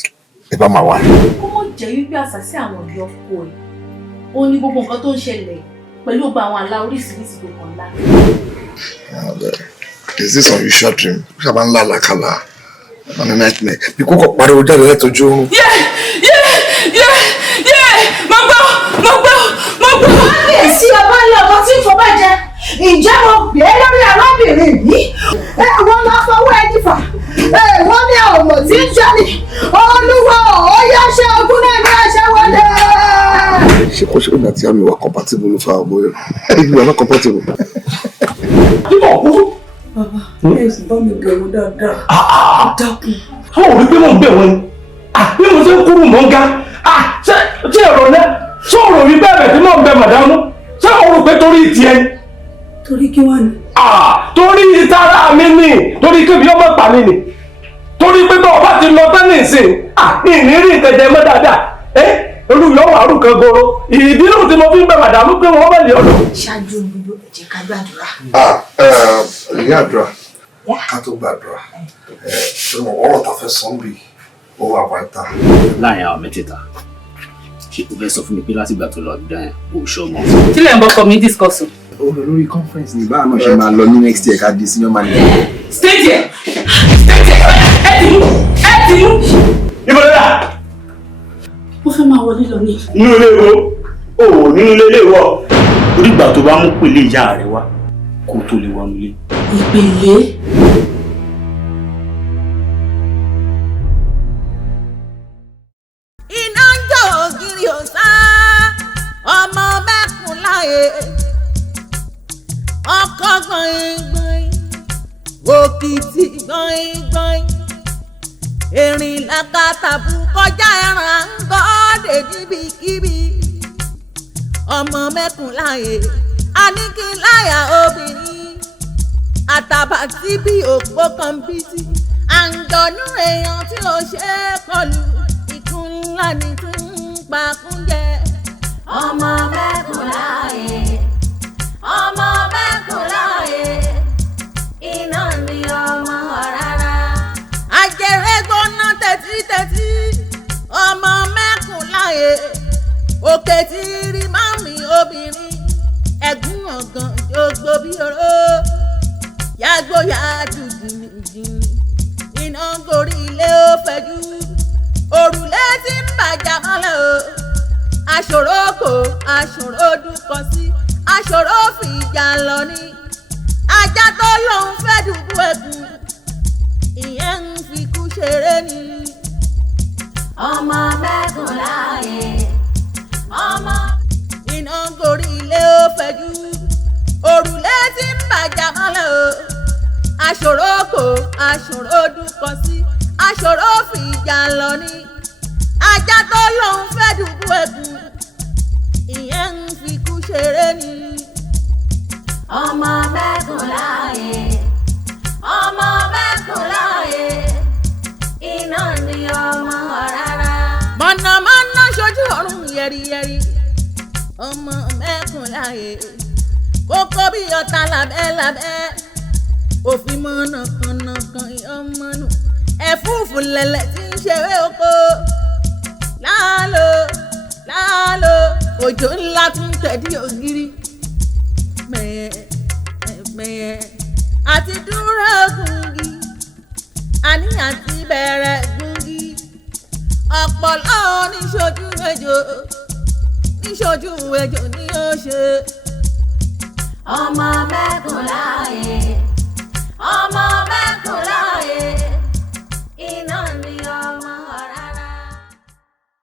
about my wife. Ó mọ̀ jẹ́ wípé àṣàsí àwọn òbí ọkọ ẹ̀. Ó ní gbogbo nǹkan tó ń ṣẹlẹ̀ pẹ̀lú ọgbà àwọn àlá oríṣiríṣi tó kàn lá. Is this unusual dream? Ó ṣàbá ń lá àlàkàlà. On a nightmare. Bí kò kọ̀ pariwo jáde látọjú oorun. Mo gbọ́. Kábíyèsí ọba ilé ọkọ tí ń fọba jẹ. Ǹjẹ́ mo gbé lórí arábìnrin yìí? Wọ́n lọ fọwọ́ ẹni fà. Wọ́n ní ọmọ tí ń jẹ́ni. Olúwa ó yá ṣe ogún náà ní àṣẹ wọlé. Ṣé kò ṣe ó ní àti àmì wa compatible ló fa ọmọ yẹn? You are not compatible. Bàbá, ẹ sì bá mi bẹ̀rù dáadáa. Dákun. Àwọn òbí pé mò ń bẹ̀ wọ́n ni. Bí mo ṣe ń kúrú mọ́ ń ga. Ṣé ẹ̀rọ náà? Ṣé ọ̀rọ̀ mi bẹ̀rẹ̀ tí mò ń bẹ màdámù? Ṣé o rò pé torí tiẹ̀ ni? Torí kí wá ni? Torí ìtara mi ni. Torí kébì ọmọ pa mi ni. Torí pé bọ́ọ̀ bá ti lọ tán nìsín. Ìnírí ìtẹ̀jẹ̀ mọ́ dáadáa. Olùyọ̀ wà rú kan goro. Ìdí náà tí mo fi ń bẹ màdámù pé wọ́n bẹ̀ lé ọ̀dọ̀. Ṣáájú gbogbo ẹ̀jẹ̀ ká gbàdúrà. Ìyá àdúrà, ká tó gbàdúrà. Ọ̀rọ̀ ta fẹ́ sọ́n bí ó wà wáìtà. Láàrin àwọn mẹ́tẹ̀ẹ̀ta, ṣé o fẹ́ sọ fún mi pé láti ìgbà tó lọ dá ẹ̀ o ṣọ́ mọ́? Kí lẹ̀ ń bọ́ kọ́ mi discuss? Ó lọ lórí conference ní báà náà ṣe máa lọ ní next year ká di senior manager. Stay there! Ẹ ti mú! Ibo lọ́la? Mo fẹ́ máa wọlé lọ ní. Nínú ilé wo? Nínú ilé wọ. Onígbà tó bá mú pèlè ìyá rẹ wá kó tó lè wọnú ilé. Ìpèlè? Iná ń jó ògiri òsá, ọmọ mẹ́kùn láyé. Ọkọ̀ gbọ̀ngbọ̀n, òkìtì gbọ̀ngbọ̀n. Erin lákàtàbù kọjá ẹran ń gọ́dẹ̀ níbikíbi. Ọmọ mẹ́kùn láyé, aníkìláyà obìnrin. Àtàbà tí bí òpó kan bí sí. Àǹjọ̀nú èèyàn tí ó ṣe é kọlù. Ikú ńlá ni tí ń pakún jẹ. Ọmọ mẹ́kùn láyé, ọmọ mẹ́kùn láyé. Iná ni ọmọ rárá. Ajẹrẹ gbóná tẹ́títẹ́tí. Ọmọ mẹ́kùn láyé. Òkè tí rí mami obìnrin. Ẹ̀gún ọ̀gàn jogbo bí oró. Yàgbóyà jù jìnnìjìnnì. Iná gorí ilé ó fẹjú. Òrùlé tí ń bàjá mọ́lẹ̀ o. Aṣòro kò aṣòro dúkọ sí. Aṣòro fìjà lọ ní. Ajá tó lóun fẹ́ dùbú ẹ̀gún. Ìyẹn ń fi kú ṣeré ni. Ọmọ mẹ́kùn láyé. Ọmọ iná gorí ilé ó fẹjú. Òrùlé tí ń bàjá mọ́lẹ̀ o. Aṣòro kò aṣòro dúkọ sí. Aṣòro fìjà lọ ní. Ajá tó lóun fẹ́ dùbú ẹ̀gún. Ìyẹn ń fi kú ṣeré ni. Ọmọ mẹ́kùn láyé. Ọmọ mẹ́kùn láyé. Iná ni ọmọ rárá. Mọ̀nàmọ́ná ṣojú ọ̀run yẹ̀rìyẹ̀rì. Ọmọ mẹ́kùn láyé. Kókó bí ọ̀tá lábẹ́lábẹ́. Òfin mọ́nà kànnàkàn ọmọ nù. Ẹ̀fúùfù lẹ̀lẹ̀ tí ń ṣeré oko. Láàlò láàlò òjò ńlá tún tẹ̀dí ògiri. Mẹ̀yẹ̀ àti dúró gungi. Àní àti bẹ̀rẹ̀ gungi. Ọ̀pọ̀lọ́ níṣojú ejò. Níṣojú ejò ni ó ṣe. Ọmọ mẹ́.